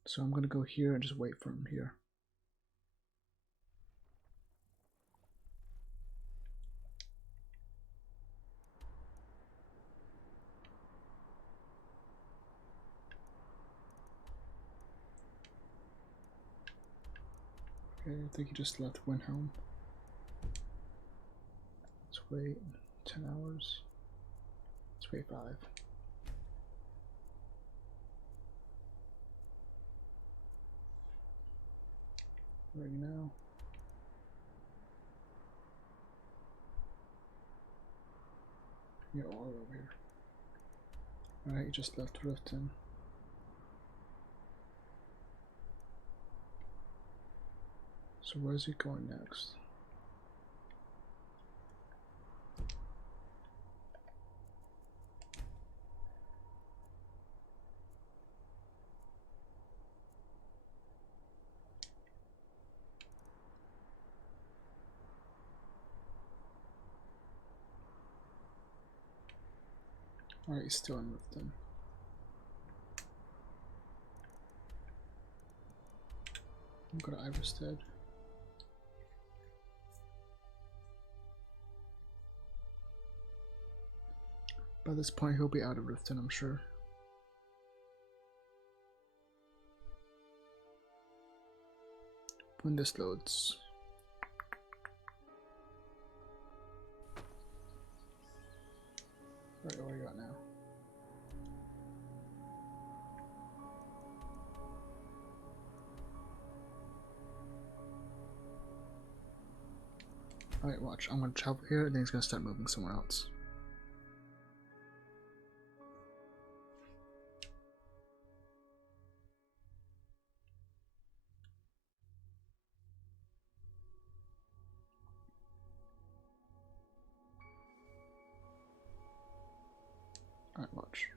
So I'm gonna go here and just wait for him here. Okay, I think he just left Windhelm. Let's wait 10 hours. Let's wait 5. Right now. You're all over here. Alright, he just left Riften. So where's he going next? Alright, he's still in Riften. I'm going to Iverstead. By this point, he'll be out of Riften, I'm sure. When this loads. Right, where are you at now? Alright, watch. I'm gonna travel here and then he's gonna start moving somewhere else. Alright, watch.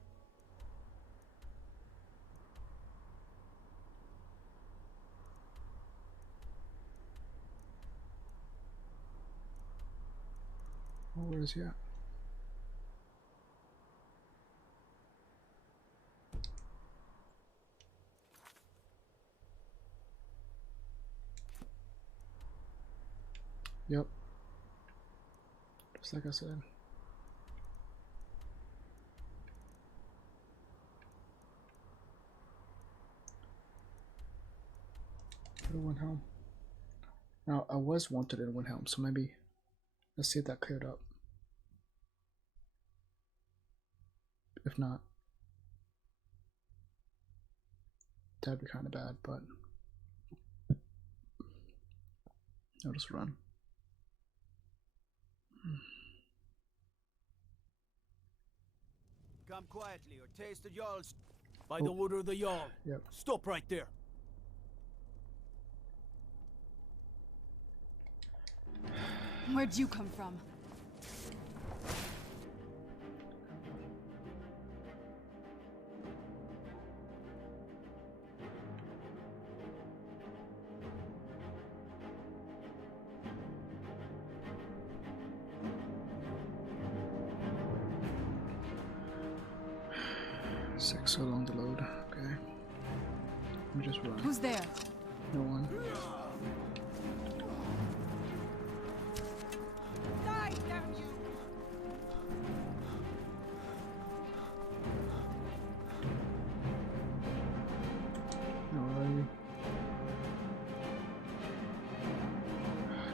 Oh, where is he at? Yep. Just like I said. Go to Windhelm. Now, I was wanted in Windhelm, so maybe let's see if that cleared up. If not, that'd be kind of bad, but I'll just run. Come quietly or taste the Jarl's. By the order of the Jarl. Yep. Stop right there. Where'd you come from? takes so long to load. Okay. Let me just run. Who's there? No one. Die, damn you! Where are you?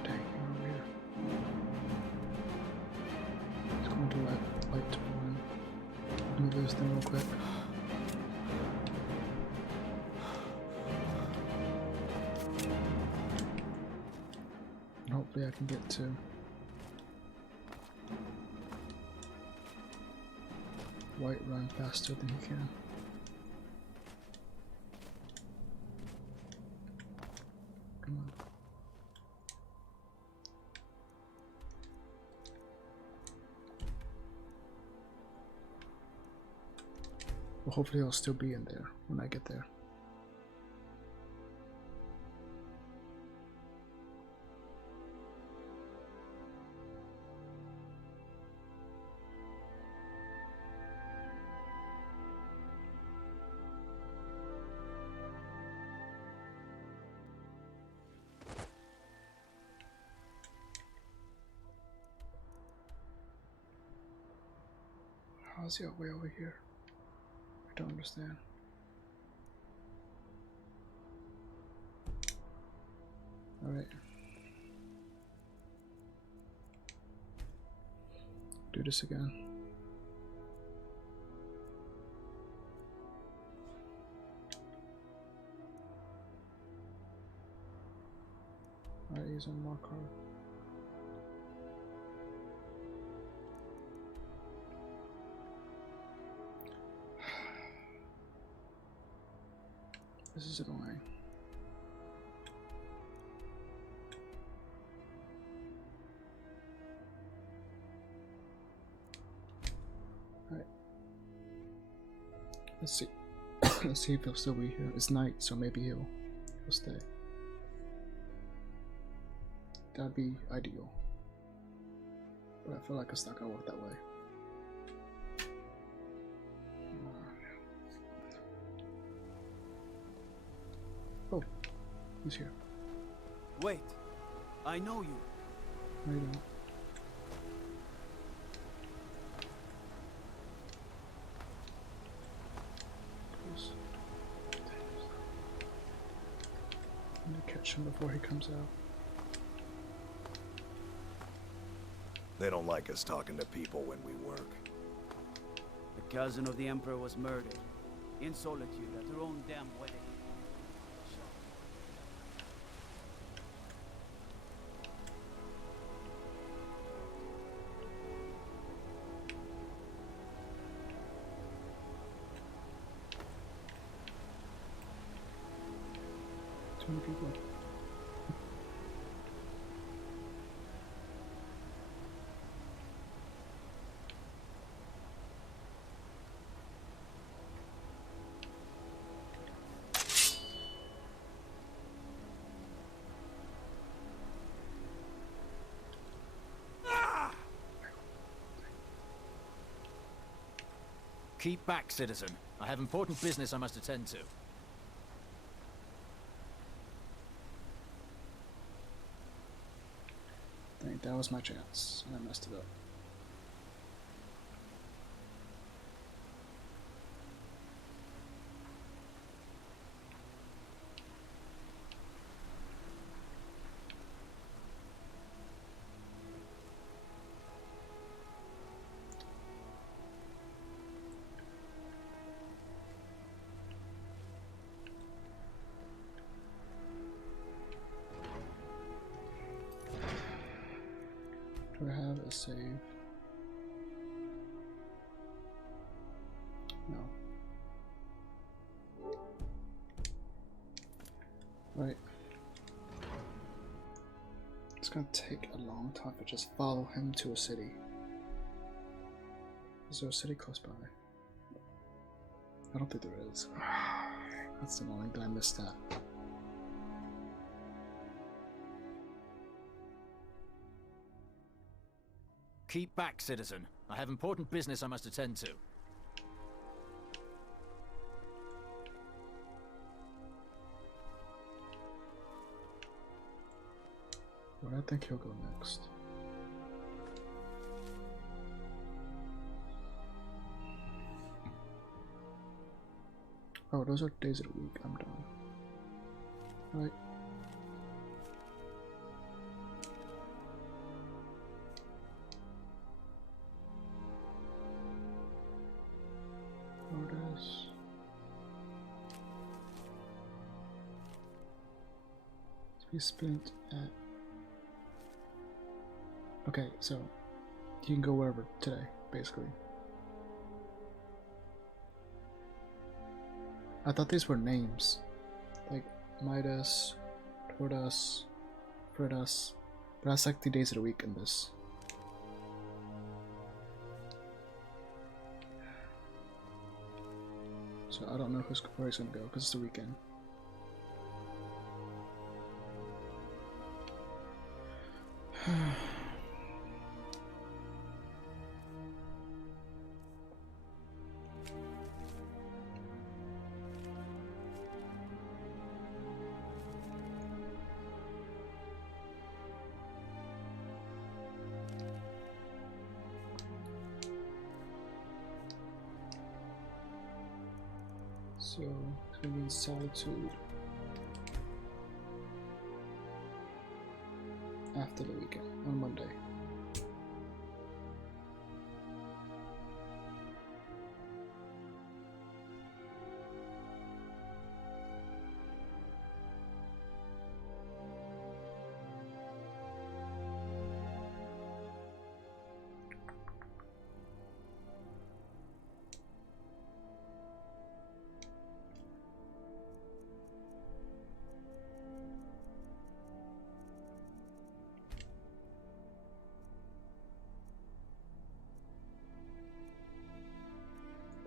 Dang, you're over here. Just going to light to one. Move this thing real quick. And hopefully I can get to White run faster than he can. Come on. Well, hopefully he'll still be in there when I get there. How's he all the way over here? I don't understand. Alright. Do this again. Alright, use one more card. This is annoying. Alright. Let's see. Let's see if he'll still be here. It's night, so maybe he'll stay. That'd be ideal. But I feel like it's not gonna work that way. Oh, he's here. Wait, I know you. No, you don't. Please. I'm gonna catch him before he comes out. They don't like us talking to people when we work. The cousin of the Emperor was murdered. In solitude at her own damn wedding. Too many people. Keep back, citizen. I have important business I must attend to. I think that was my chance, and I messed it up. Do I have a save? No. Right. It's gonna take a long time to just follow him to a city. Is there a city close by? I don't think there is. That's annoying that I missed that. Keep back, citizen. I have important business I must attend to. I think he'll go next. Oh, those are days of the week. I'm done. Right. Notice. To be spent at. Okay, so you can go wherever today, basically. I thought these were names, like Midas, Tordas, Fridas, but that's like the days of the week in this. So I don't know where he's gonna go because it's the weekend. So it's gonna be in solitude after the weekend on Monday.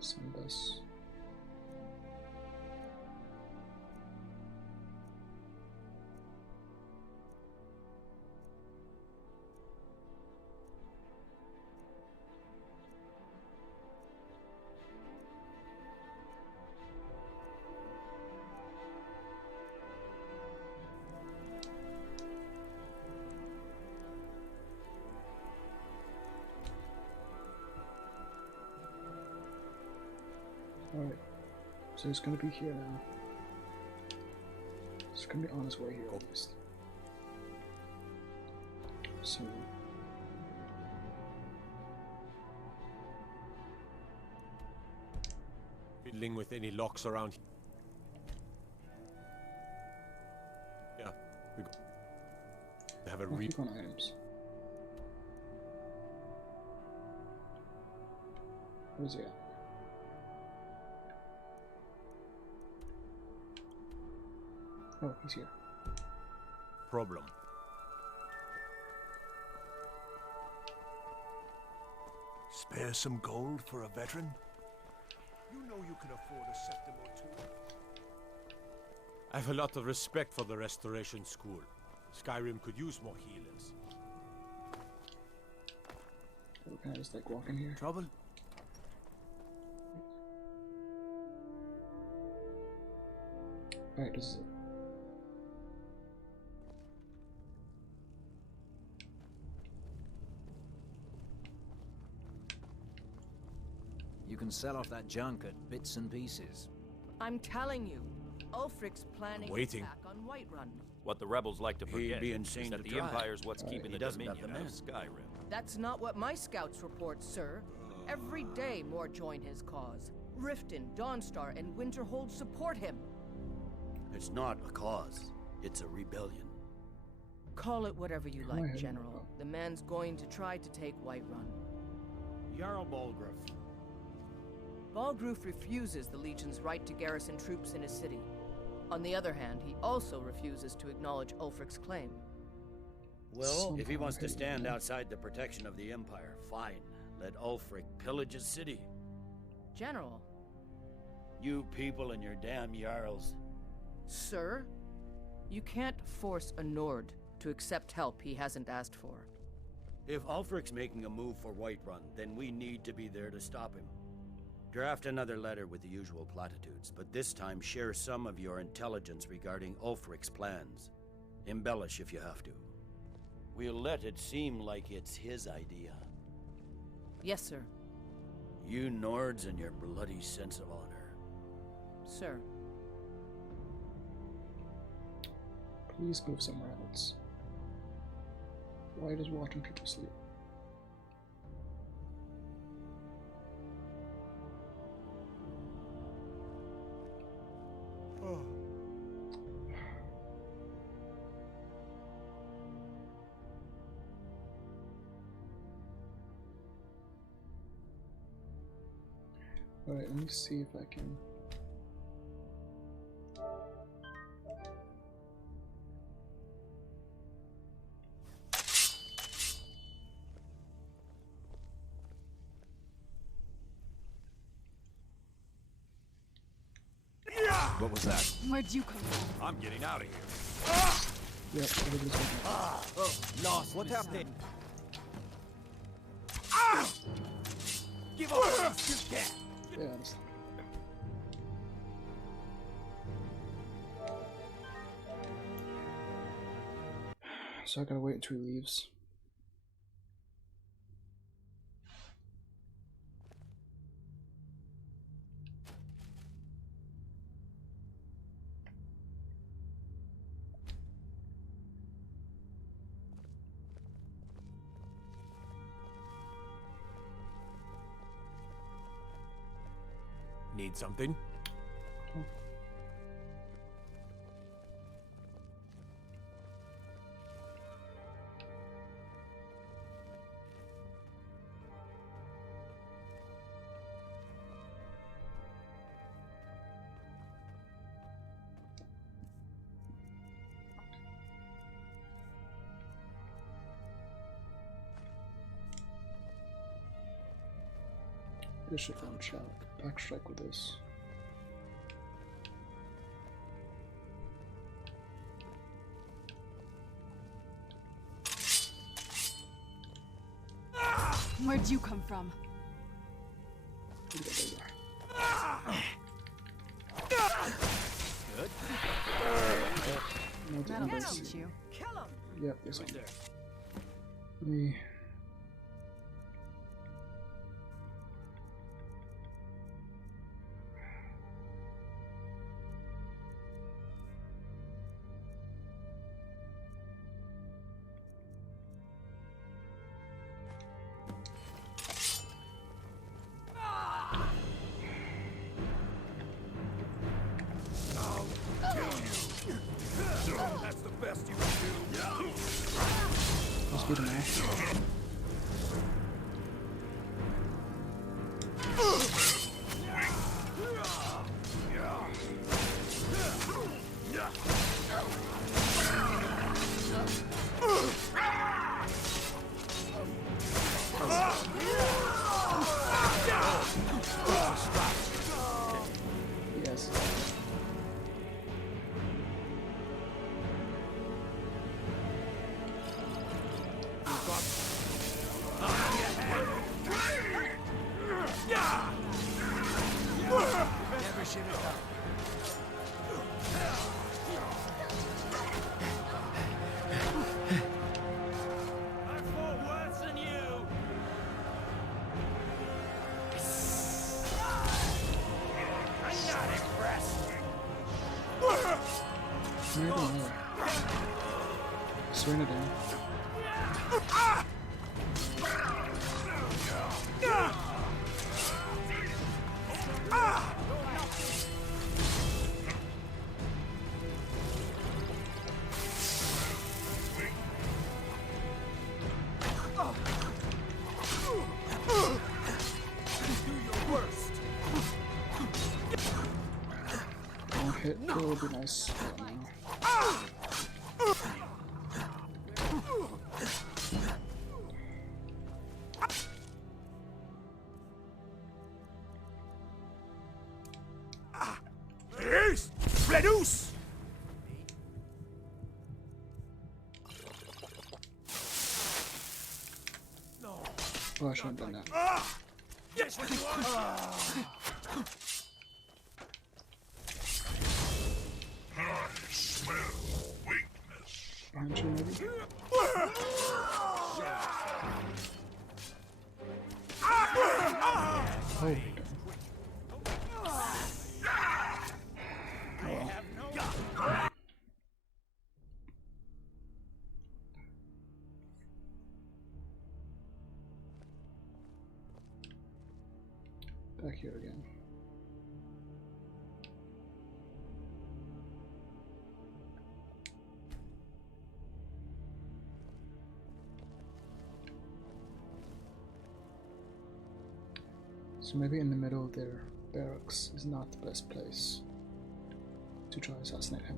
Send us. Alright, so he's gonna be here now. He's gonna be on his way here at least. So. Fiddling with any locks around here. Yeah, we have a Click on items. Where's he at? Oh, he's here. problem. Spare some gold for a veteran? You know you can afford a septim or two. I have a lot of respect for the Restoration School. Skyrim could use more healers. Oh, can I just like walk in here? Trouble? Alright, this is it. You can sell off that junk at bits and pieces. I'm telling you, Ulfric's planning an waiting. attack on Whiterun. What the rebels like to forget be is insane that to the try. Empire's what's Right. keeping He the doesn't have Dominion the out of men. Skyrim. That's not what my scouts report, sir. Every day more join his cause. Riften, Dawnstar, and Winterhold support him. It's not a cause. It's a rebellion. Call it whatever you Go like, ahead. General. The man's going to try to take Whiterun. Jarl Balgruuf. Balgruuf refuses the Legion's right to garrison troops in his city. On the other hand, he also refuses to acknowledge Ulfric's claim. Well, if he wants to stand outside the protection of the Empire, fine. Let Ulfric pillage his city. General. You people and your damn Jarls. Sir? You can't force a Nord to accept help he hasn't asked for. If Ulfric's making a move for Whiterun, then we need to be there to stop him. Draft another letter with the usual platitudes, but this time share some of your intelligence regarding Ulfric's plans. Embellish if you have to. We'll let it seem like it's his idea. Yes, sir. You Nords and your bloody sense of honor. Sir. Please move somewhere else. Why does watching people sleep? Alright, let me see if I can. What was that? Where'd you come from? I'm getting out of here. Yep, everybody's working. Oh, lost. What happened? Give up what you can. Yeah, that's not good. So I gotta wait until he leaves. Need something? Bishop on shot. Backstrike with this. Where'd you come from? Good. That'll teach you. Kill him. Yep, this one. Let me. That's the best you can do. Let's get him out. Yes. Never should have done. I fought worse than you. I'm not impressed. Swing it down. Swing it down. One hit kill would be nice. Reduce! Oh, I shouldn't have done that. Yes, what you want? Behind you, maybe? Oh, back here again. So maybe in the middle of their barracks is not the best place to try to assassinate him.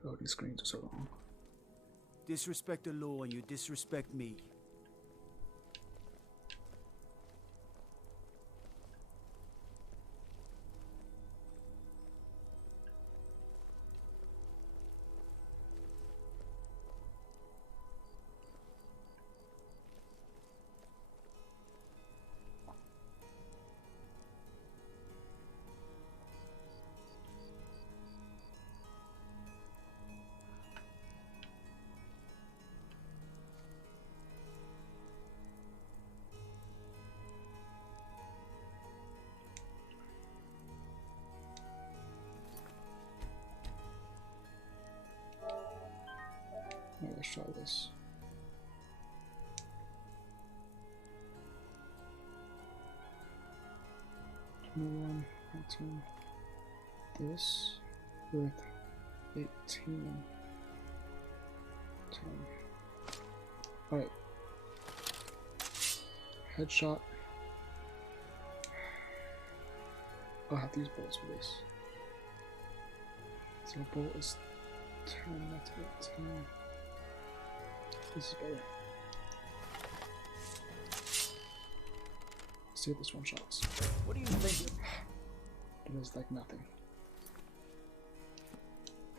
The loading screens are so long. Disrespect the law and you disrespect me. Alright, let's try this. One, 18. This with 18. 10. Alright. Headshot. I'll have to use bullets for this. So a bullet is 10, that's 18. This is better. Let's see if this one shots. What do you think? It is like nothing.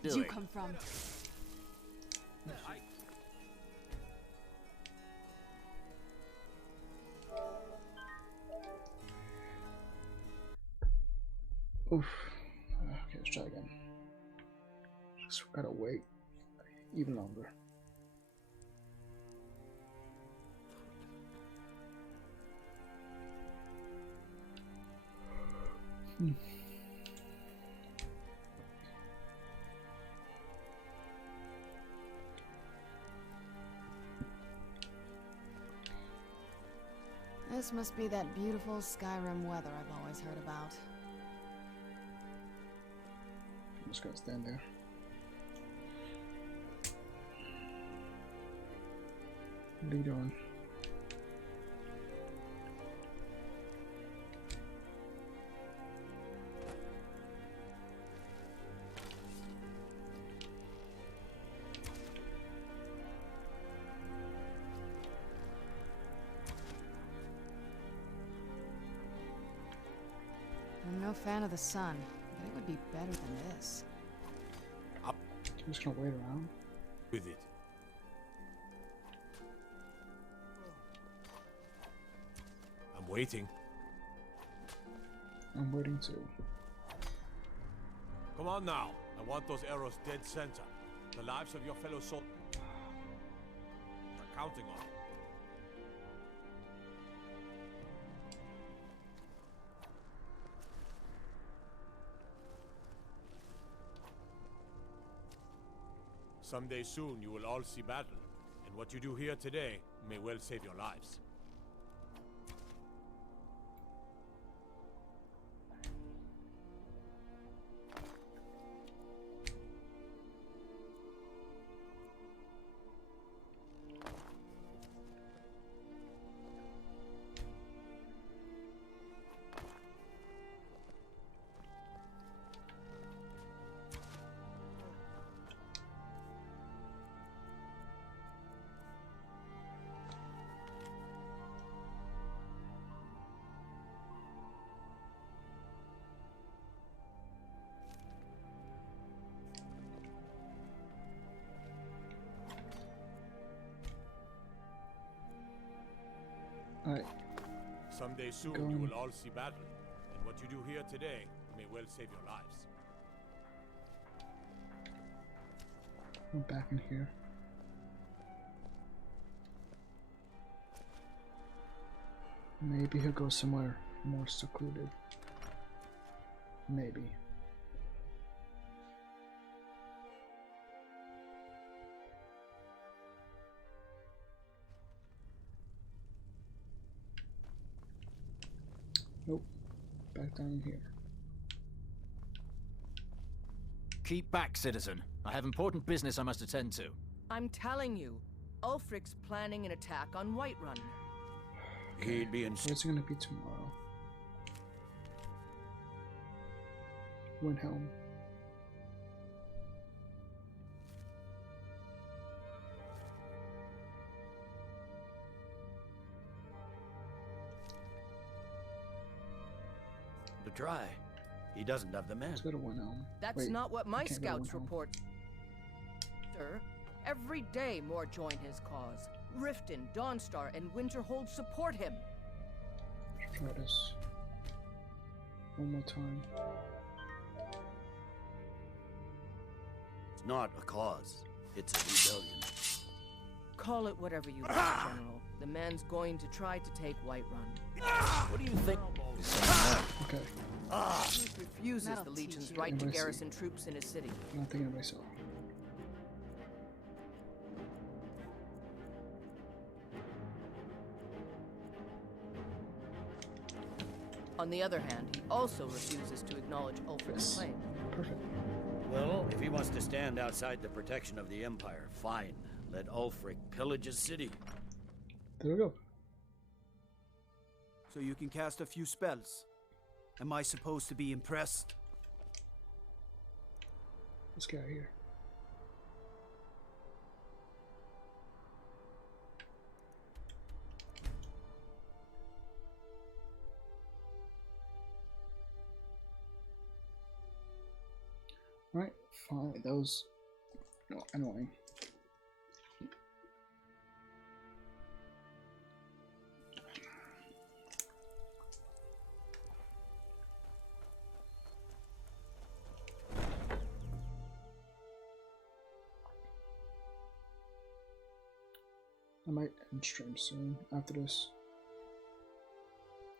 Where'd you come from? Oof. Okay, let's try again. Just gotta wait even longer. This must be that beautiful Skyrim weather I've always heard about. I'm just gonna stand there. What are you doing? I'm no fan of the sun, but it would be better than this. I'm just gonna wait around. With it. I'm waiting. I'm waiting too. Come on now. I want those arrows dead center. The lives of your fellow soldiers are counting on it. Someday soon you will all see battle, and what you do here today may well save your lives. Alright. Someday soon you will all see battle, and what you do here today may well save your lives. We're back in here. Maybe he'll go somewhere more secluded. Maybe. Nope. Back down here. Keep back, citizen. I have important business I must attend to. I'm telling you, Ulfric's planning an attack on Whiterun. He'd be in. Where's it gonna be tomorrow? Windhelm. To try. He doesn't have the men. Let's go to Windhelm. That's not what my scouts report. Sir, every day more join his cause. Riften, Dawnstar, and Winterhold support him. Try this one more time. It's not a cause. It's a rebellion. Call it whatever you like, General. The man's going to try to take Whiterun. What do you think? Okay. He refuses That'll the Legion's teach you. right to Anybody see? garrison troops in his city. I don't think anybody saw. On the other hand, he also refuses to acknowledge Ulfric's claim. Perfect. Well, if he wants to stand outside the protection of the Empire, fine. Let Ulfric pillage his city. There we go. So you can cast a few spells. Am I supposed to be impressed? Let's get out of here. Alright, fine. That was annoying. I might end stream soon after this.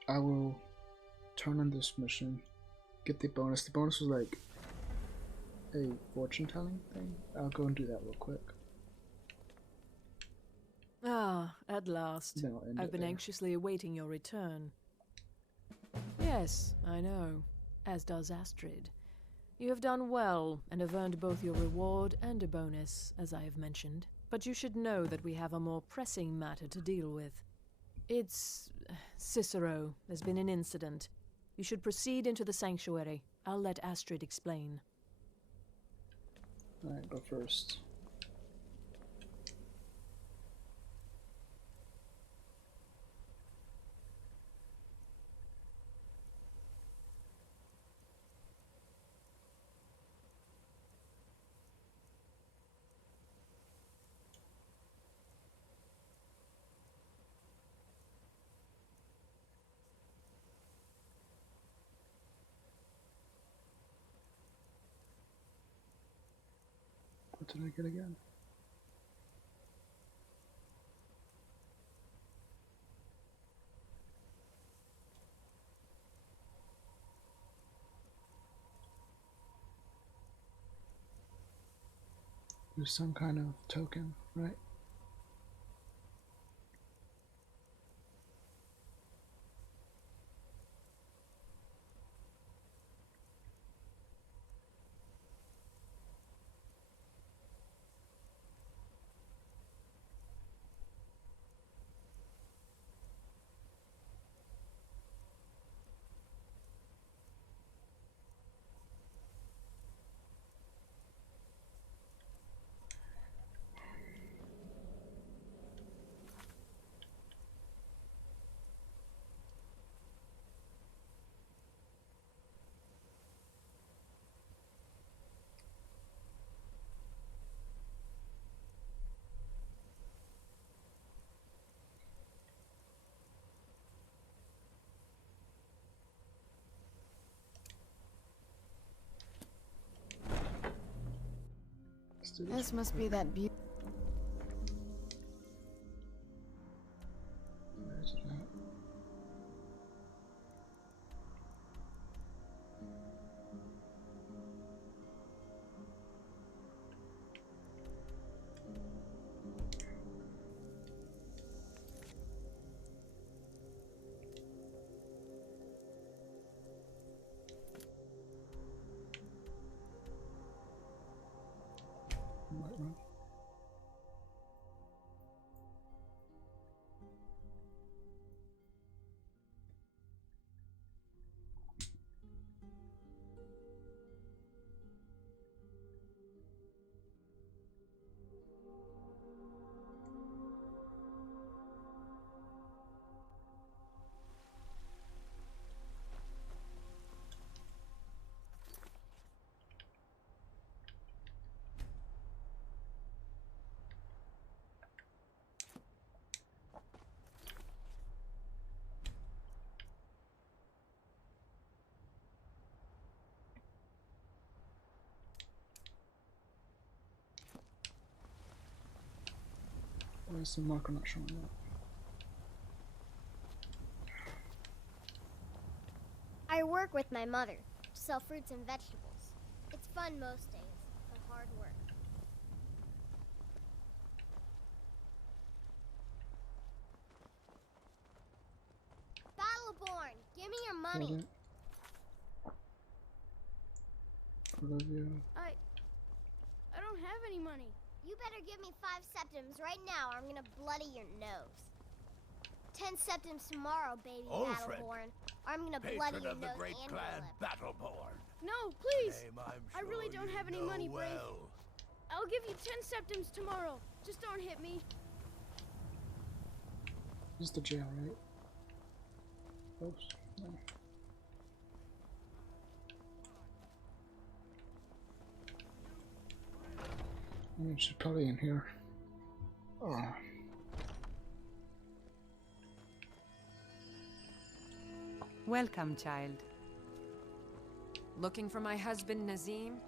I will turn on this mission, get the bonus. The bonus was like a fortune telling thing. I'll go and do that real quick. Ah, at last. Then I'll end I've it been there. anxiously awaiting your return. Yes, I know. As does Astrid. You have done well, and have earned both your reward and a bonus, as I have mentioned. But you should know that we have a more pressing matter to deal with. It's Cicero. There's been an incident. You should proceed into the sanctuary. I'll let Astrid explain. Alright, go first. What did I get again? There's some kind of token, right? This must be that beauty. Where's it at? Might run. Why is the marker not showing up? I work with my mother to sell fruits and vegetables. It's fun most days, but hard work. Battleborn, give me your money. I don't have any money. You better give me 5 septims right now or I'm gonna bloody your nose. 10 septims tomorrow, baby Ulfred, Battleborn. Or I'm gonna bloody patron your of the nose great and clan your lip. Battleborn. No, please. Name I really sure don't you have any know money, Brave. well. I'll give you 10 septims tomorrow. Just don't hit me. This is the jail, right? Oops. No. She's probably in here. Oh. Welcome, child. Looking for my husband, Nazim?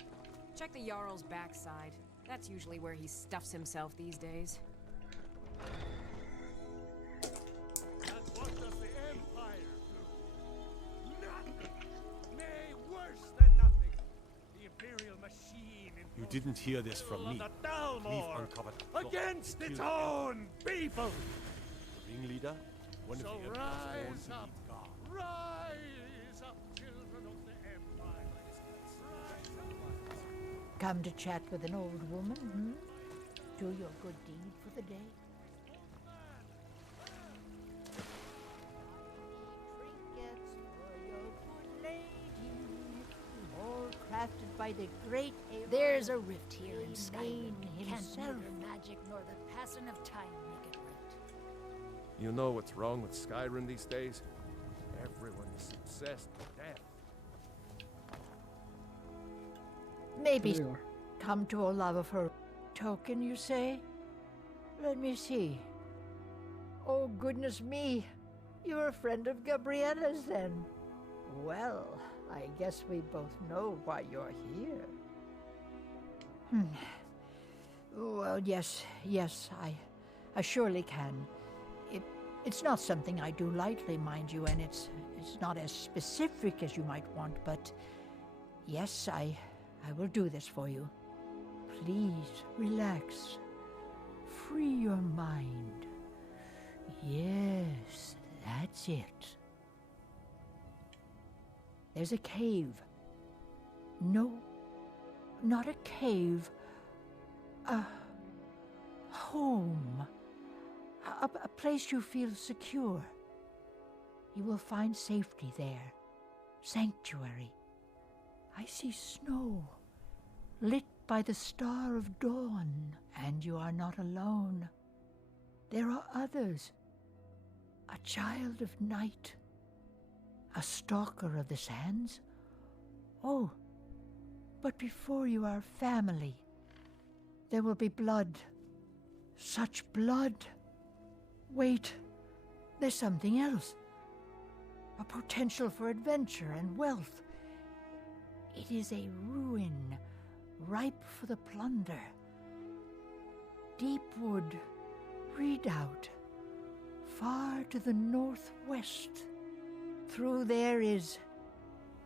Check the Jarl's backside. That's usually where he stuffs himself these days. And what does the Empire do? Nothing! Nay, worse than nothing! The Imperial machine You didn't hear this from me. the Dalmor uncovered a plot against to its kill own people! The ringleader, one of So the Emperor's rise own up, elite guard. rise up, children of the Empire! Rise up! Come to chat with an old woman, hmm? Do your good deed for the day. Trinkets for your good lady, all crafted by the great. There's a rift here in Skyrim. Can't neither magic nor the passing of time make it right. You know what's wrong with Skyrim these days? Everyone is obsessed with death. Maybe come to a love of her token, you say? Let me see. Oh, goodness me. You're a friend of Gabriella's, then. Well, I guess we both know why you're here. Well, yes, I surely can. It's not something I do lightly, mind you, and it's not as specific as you might want, but yes, I will do this for you. Please, relax. Free your mind. Yes, that's it. There's a cave. No, not a cave. A home. A place you feel secure. You will find safety there. Sanctuary. I see snow, lit by the star of dawn, and you are not alone. There are others. A child of night. A stalker of the sands. Oh, but before you are family, there will be blood. Such blood. Wait, there's something else. A potential for adventure and wealth. It is a ruin, ripe for the plunder. deep wood, redoubt, far to the northwest. Through there is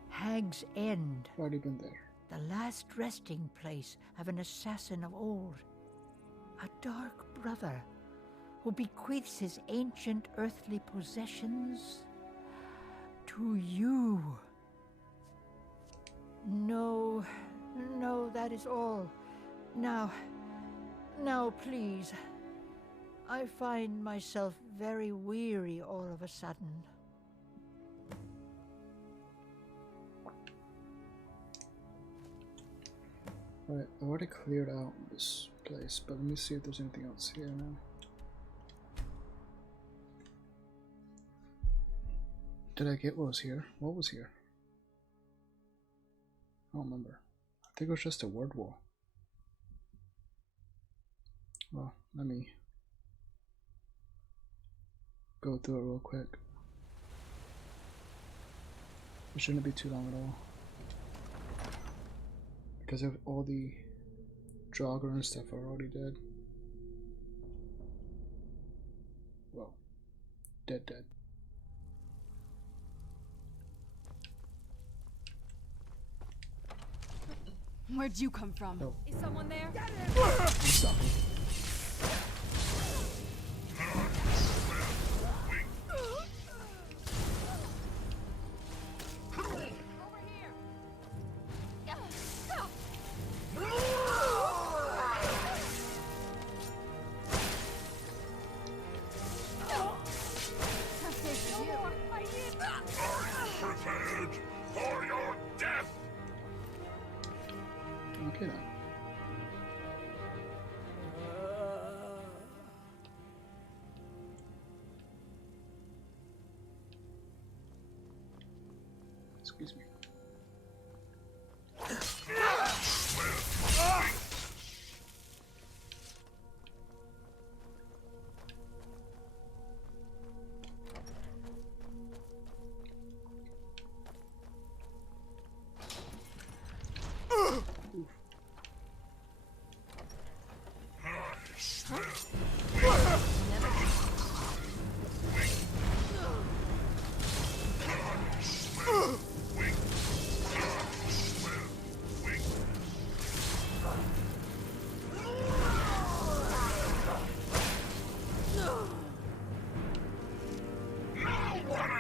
Hag's End. Already been there. The last resting place of an assassin of old. A dark brother who bequeaths his ancient earthly possessions to you. No, that is all. Now, please. I find myself very weary all of a sudden. Alright, I already cleared out this place, but let me see if there's anything else here now. Did I get what was here? What was here? I don't remember. I think it was just a word wall. Well, let me go through it real quick. It shouldn't be too long at all. Because of all the Draugr and stuff are already dead. Well, dead. Where'd you come from? Oh. Is someone there? I'm sorry. Okay then. Excuse me.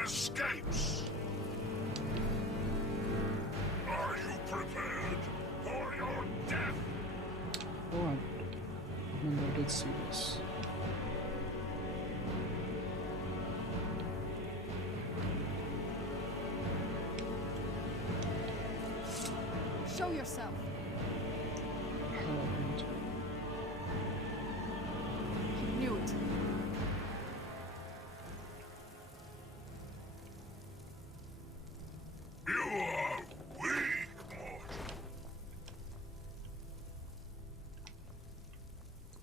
Escapes! Are you prepared for your death? Oh, I remember I did see this. Show yourself. He knew it. You are weak, mortal.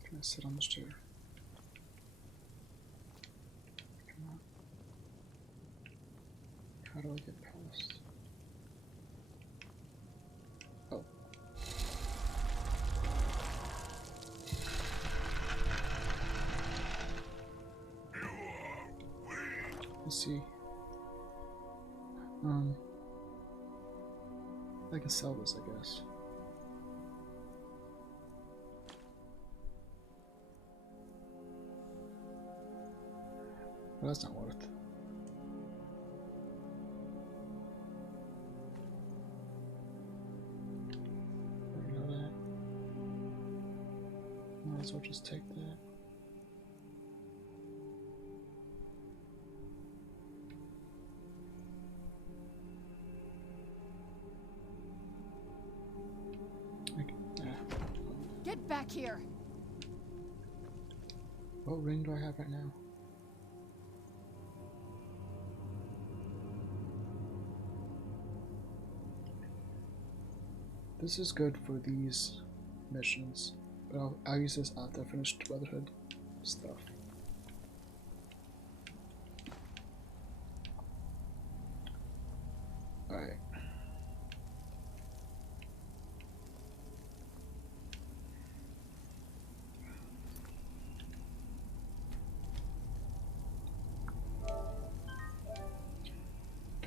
Can I sit on this chair? Come on. How do I get past? Oh. Let's see. I can sell this, I guess. But that's not worth. You know that. Might as well just take that. Get back here. What ring do I have right now? This is good for these missions, but I'll use this after I finish Brotherhood stuff. Alright.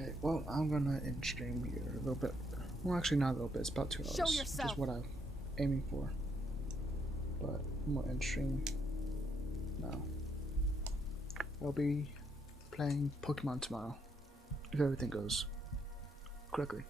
Okay, well, I'm gonna end stream here a little bit. Well, actually, not a little bit. It's about 2 hours, which is what I'm aiming for. But I'm gonna end stream now. I'll be playing Pokemon tomorrow, if everything goes correctly.